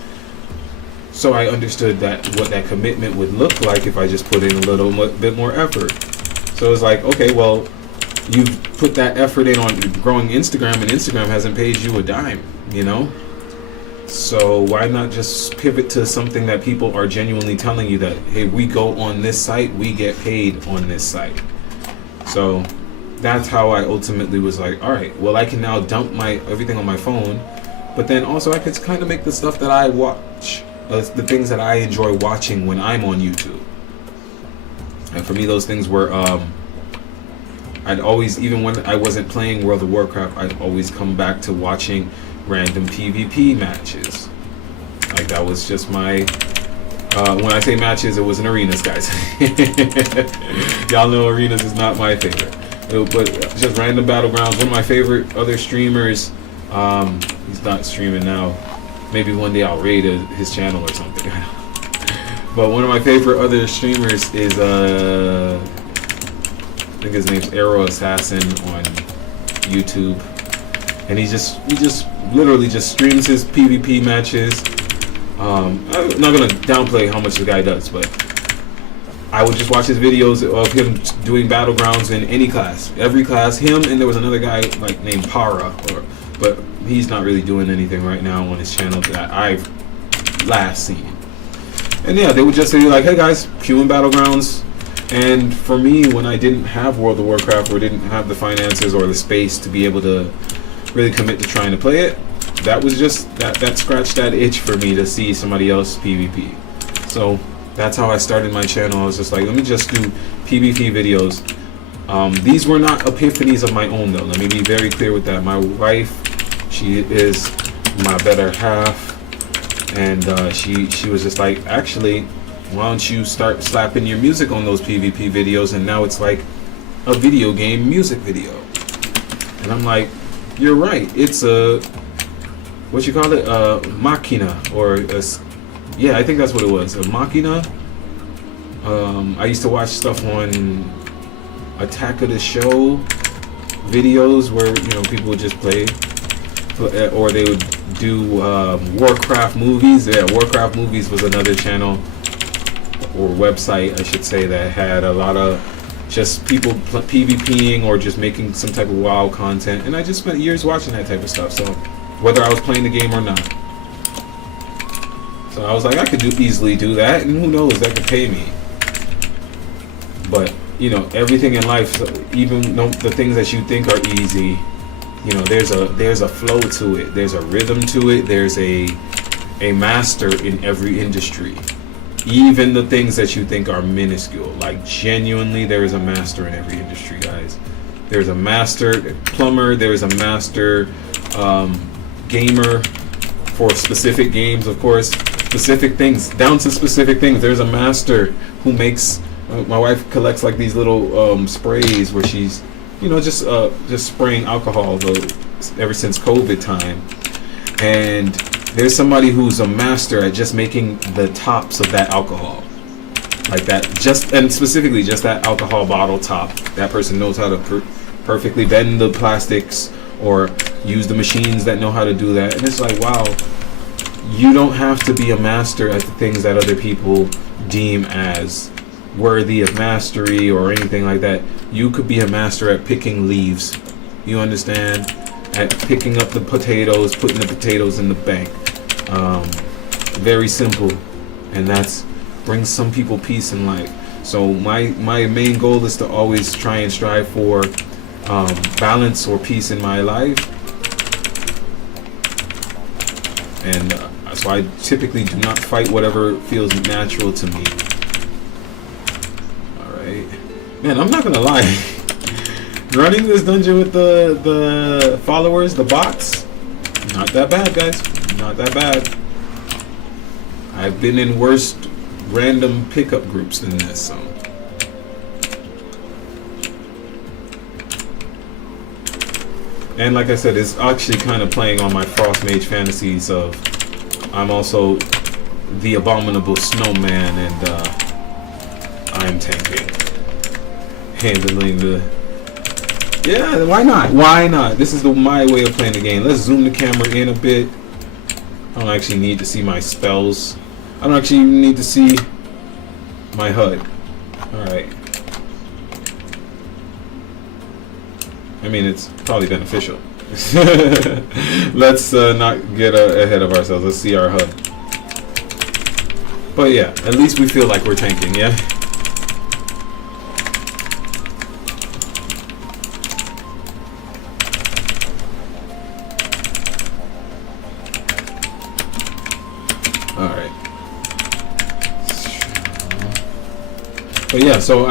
So I understood what that commitment would look like if I just put in a little bit more effort. So it was like, okay, well, you've put that effort in on growing Instagram, and Instagram hasn't paid you a dime, So why not just pivot to something that people are genuinely telling you that, hey, we go on this site, we get paid on this site. So that's how I ultimately was like, all right, well, I can now dump everything on my phone, but then also I could kind of make the stuff that I watch, the things that I enjoy watching when I'm on YouTube. And for me, those things were, I'd always, even when I wasn't playing World of Warcraft, I'd always come back to watching random PvP matches. Like, that was just my, when I say matches, it was in arenas, guys. Y'all know arenas is not my favorite. But just random Battlegrounds. One of my favorite other streamers, he's not streaming now. Maybe one day I'll raid his channel or something. But one of my favorite other streamers is, I think his name's Arrow Assassin on YouTube. And he just literally just streams his PvP matches. I'm not gonna downplay how much the guy does, but I would just watch his videos of him doing Battlegrounds in any class, every class. Him, and there was another guy like named Para, but he's not really doing anything right now on his channel that I've last seen. And yeah, they would just say like, hey guys, queuing Battlegrounds. And for me, when I didn't have World of Warcraft, or didn't have the finances or the space to be able to really commit to trying to play it, that was just that scratched that itch for me to see somebody else PvP. So that's how I started my channel. I was just like, let me just do PvP videos. These were not epiphanies of my own, though. Let me be very clear with that. My wife, she is my better half, and she was just like, actually, why don't you start slapping your music on those PvP videos? And now it's like a video game music video. And I'm like, you're right. It's a, what you call it, a machina, or a, yeah, I think that's what it was, a machina. I used to watch stuff on Attack of the Show videos where people would just play, or they would do Warcraft movies. Yeah, Warcraft movies was another channel or website, I should say, that had a lot of just people PvPing or just making some type of WoW content, and I just spent years watching that type of stuff. So whether I was playing the game or not, so I was like, I could easily do that, and who knows, that could pay me. But everything in life, even the things that you think are easy, there's a flow to it, there's a rhythm to it, there's a master in every industry. Even the things that you think are minuscule, like genuinely, there is a master in every industry, guys. There's a master plumber, there's a master gamer for specific games, of course, specific things, down to specific things. There's a master who makes, my wife collects like these little sprays where she's, just spraying alcohol, though, ever since COVID time. And there's somebody who's a master at just making the tops of that alcohol. Like that, and specifically just that alcohol bottle top. That person knows how to perfectly bend the plastics or use the machines that know how to do that. And it's like, wow, you don't have to be a master at the things that other people deem as worthy of mastery or anything like that. You could be a master at picking leaves. You understand? At picking up the potatoes, putting the potatoes in the bank. Very simple, and that's brings some people peace in life. So my main goal is to always try and strive for balance or peace in my life, and so I typically do not fight whatever feels natural to me. Alright, man, I'm not gonna lie. Running this dungeon with the followers, the bots, not that bad, guys. Not that bad. I've been in worse random pickup groups than this, so. And like I said, it's actually kind of playing on my Frost Mage fantasies of I'm also the abominable snowman, and I'm tanking, handling the. Yeah, why not? Why not? This is my way of playing the game. Let's zoom the camera in a bit. I don't actually need to see my spells. I don't actually even need to see my HUD. Alright. I mean, it's probably beneficial. Let's not get ahead of ourselves. Let's see our HUD. But yeah, at least we feel like we're tanking, yeah? Alright. But yeah, so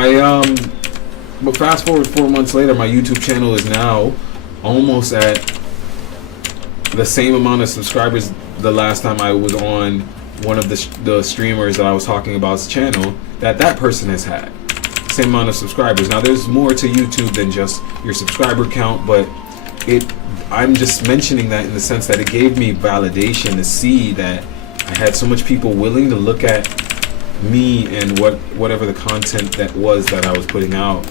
but fast forward 4 months later, my YouTube channel is now almost at the same amount of subscribers the last time I was on one of the streamers that I was talking about's channel that person has had. Same amount of subscribers. Now there's more to YouTube than just your subscriber count, but I'm just mentioning that in the sense that it gave me validation to see that I had so much people willing to look at me and whatever the content that was that I was putting out.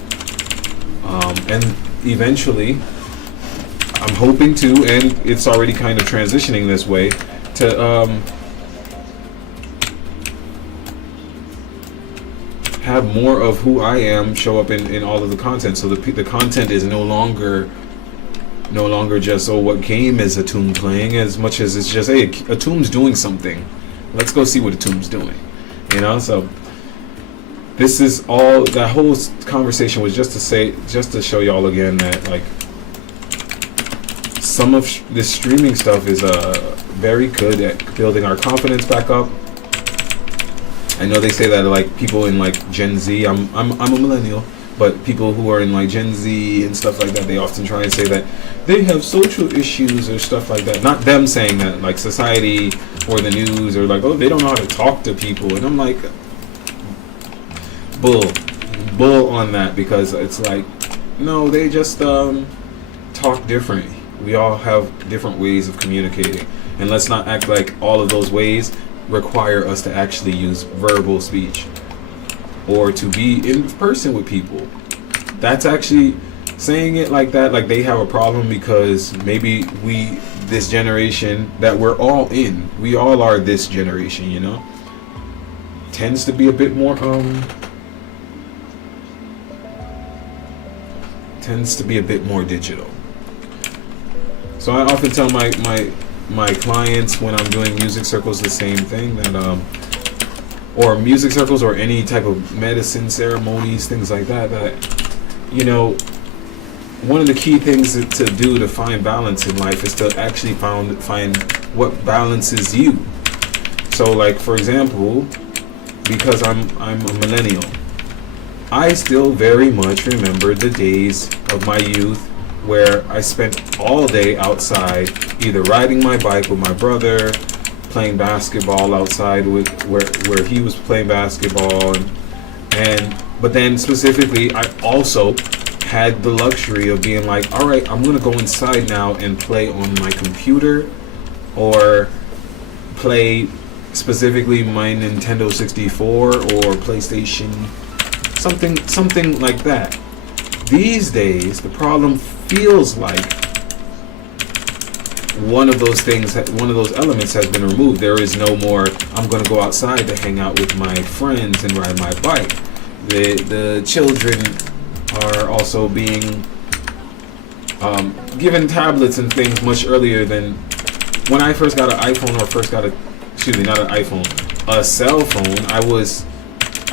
And eventually, I'm hoping to, and it's already kind of transitioning this way, to have more of who I am show up in all of the content. So the content is no longer just, oh, what game is Atùm playing, as much as it's just, hey, Atùm's doing something. Let's go see what Atùm's doing. You know, so this is all, that whole conversation was just to show y'all again that, like, some of this streaming stuff is very good at building our confidence back up. I know they say that, like, people in, like, Gen Z, I'm a millennial, but people who are in, like, Gen Z and stuff like that, they often try and say that they have social issues or stuff like that. Not them saying that, like, society or the news, or like, oh, they don't know how to talk to people. And I'm like, bull on that, because it's like, no, they just talk different. We all have different ways of communicating, and let's not act like all of those ways require us to actually use verbal speech or to be in person with people. That's actually saying it like that, like they have a problem because maybe this generation that we're all in, we all are this generation, you know, tends to be a bit more digital. So I often tell my clients when I'm doing music circles the same thing, that or music circles or any type of medicine ceremonies, things like that, that, you know, one of the key things to do to find balance in life is to actually find what balances you. So, like, for example, because I'm a millennial, I still very much remember the days of my youth where I spent all day outside, either riding my bike with my brother, playing basketball outside with where he was playing basketball, but then specifically I also had the luxury of being like, all right, I'm gonna go inside now and play on my computer or play specifically my Nintendo 64 or PlayStation, something like that. These days, the problem feels like one of those elements has been removed. There is no more, I'm going to go outside to hang out with my friends and ride my bike. The children are also being given tablets and things much earlier than when I first got an iPhone, or first got not an iPhone, a cell phone. I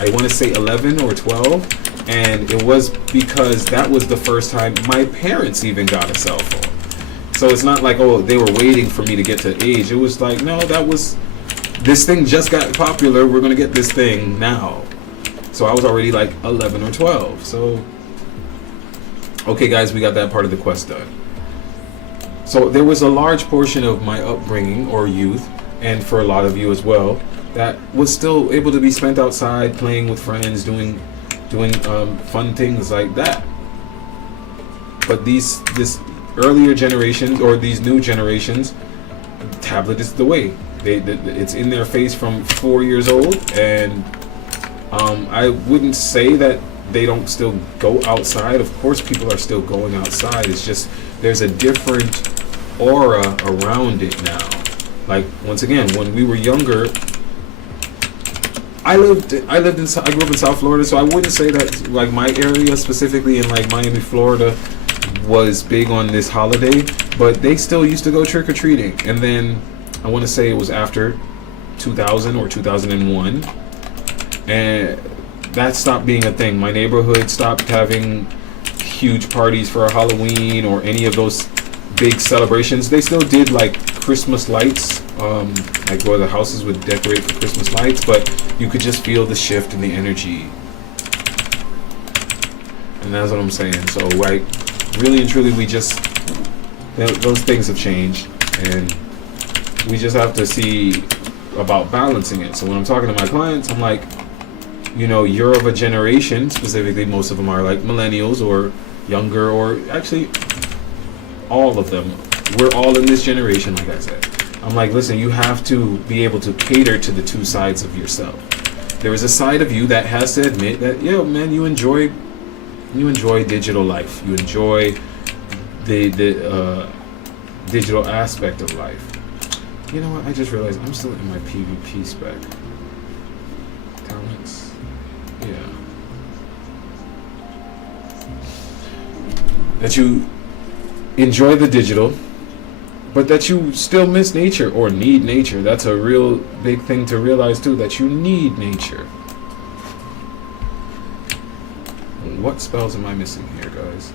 want to say 11 or 12, and it was because that was the first time my parents even got a cell phone. So it's not like, oh, they were waiting for me to get to age. It was like, no, this thing just got popular. We're going to get this thing now. So I was already like 11 or 12. So, okay, guys, we got that part of the quest done. So there was a large portion of my upbringing or youth, and for a lot of you as well, that was still able to be spent outside, playing with friends, doing fun things like that. But this earlier generations, or these new generations, tablet is the way. It's in their face from 4 years old, and I wouldn't say that they don't still go outside. Of course, people are still going outside. It's just there's a different aura around it now. Like, once again, when we were younger, I grew up in South Florida, so I wouldn't say that like my area specifically in like Miami, Florida, was big on this holiday, but they still used to go trick-or-treating. And then I want to say it was after 2000 or 2001, and that stopped being a thing. My neighborhood stopped having huge parties for Halloween or any of those big celebrations. They still did like Christmas lights, like where the houses would decorate for Christmas lights, but you could just feel the shift in the energy. And that's what I'm saying. So like, really and truly, those things have changed, and we just have to see about balancing it. So when I'm talking to my clients, I'm like, you're of a generation, specifically most of them are like millennials or younger, or actually all of them. We're all in this generation, like I said. I'm like, listen, you have to be able to cater to the two sides of yourself. There is a side of you that has to admit that, man, you enjoy digital life. You enjoy the digital aspect of life. You know what? I just realized I'm still in my PvP spec. Talents. Yeah. That you enjoy the digital, but that you still miss nature or need nature. That's a real big thing to realize too, that you need nature. What spells am I missing here, guys?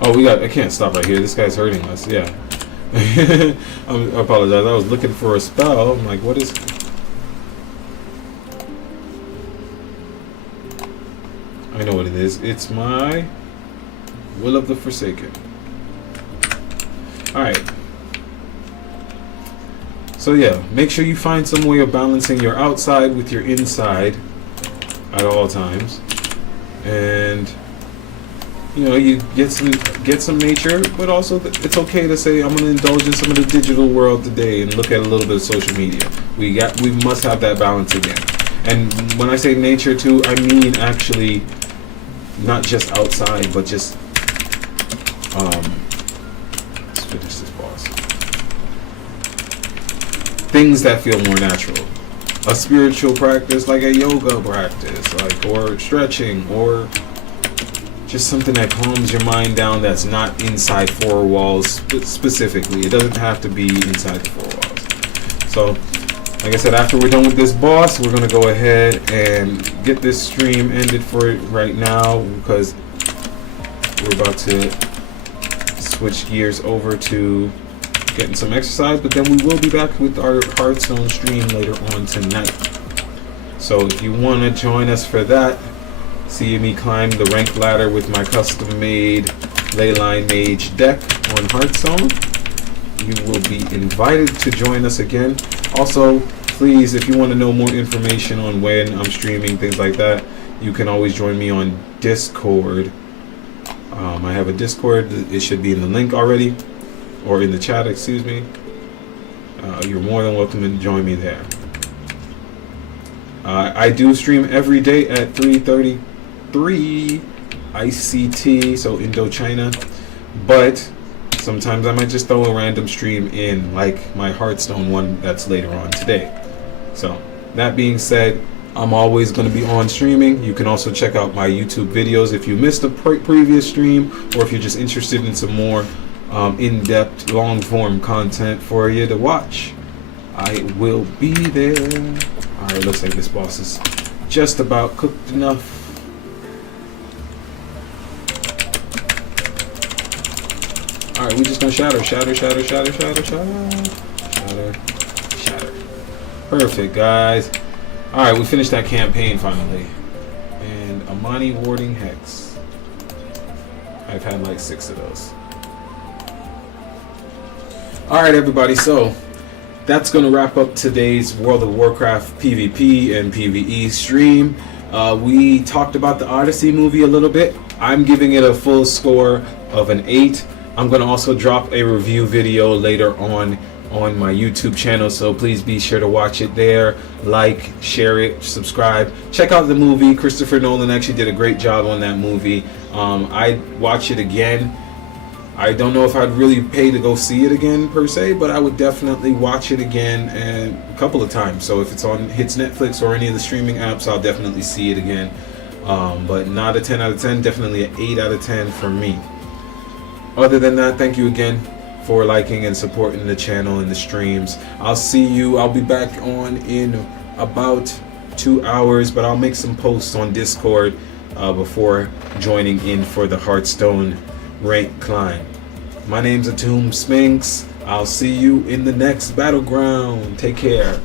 Oh, I can't stop right here. This guy's hurting us. Yeah. I apologize. I was looking for a spell. I'm like, what is... I know what it is. It's my Will of the Forsaken. Alright. So yeah, make sure you find some way of balancing your outside with your inside at all times. And you get some nature, but also it's okay to say, I'm going to indulge in some of the digital world today and look at a little bit of social media. We must have that balance again. And when I say nature too, I mean actually not just outside, but just let's finish this boss. Things that feel more natural. A spiritual practice, like a yoga practice, or stretching, or just something that calms your mind down that's not inside four walls specifically. It doesn't have to be inside the four walls. So, like I said, after we're done with this boss, we're going to go ahead and get this stream ended for right now, because we're about to switch gears over to getting some exercise, but then we will be back with our Hearthstone stream later on tonight. So if you want to join us for that, see me climb the rank ladder with my custom-made Leyline Mage deck on Hearthstone, you will be invited to join us again. Also, please, if you want to know more information on when I'm streaming, things like that, you can always join me on Discord. I have a Discord. It should be in the link already, or in the chat, excuse me. You're more than welcome to join me there. I do stream every day at 3:33 ICT, so Indochina. But sometimes I might just throw a random stream in, like my Hearthstone one that's later on today. So that being said, I'm always going to be on streaming. You can also check out my YouTube videos if you missed a previous stream, or if you're just interested in some more in-depth, long-form content for you to watch. I will be there. Alright, looks like this boss is just about cooked enough. Alright, we're just gonna shatter. Perfect, guys. Alright, we finished that campaign finally. And Amani Warding Hex. I've had like 6 of those. Alright, everybody, so that's going to wrap up today's World of Warcraft PvP and PvE stream. We talked about the Odyssey movie a little bit. I'm giving it a full score of an 8. I'm going to also drop a review video later on my YouTube channel, so please be sure to watch it there. Like, share it, subscribe. Check out the movie. Christopher Nolan actually did a great job on that movie. I'd watch it again. I don't know if I'd really pay to go see it again per se, but I would definitely watch it again and a couple of times. So if it's hits Netflix or any of the streaming apps, I'll definitely see it again. But not a 10 out of 10, definitely an 8 out of 10 for me. Other than that, thank you again for liking and supporting the channel and the streams. I'll be back on in about 2 hours, but I'll make some posts on Discord before joining in for the Hearthstone rank climb. My name's Atum Sphinx. I'll see you in the next Battleground. Take care.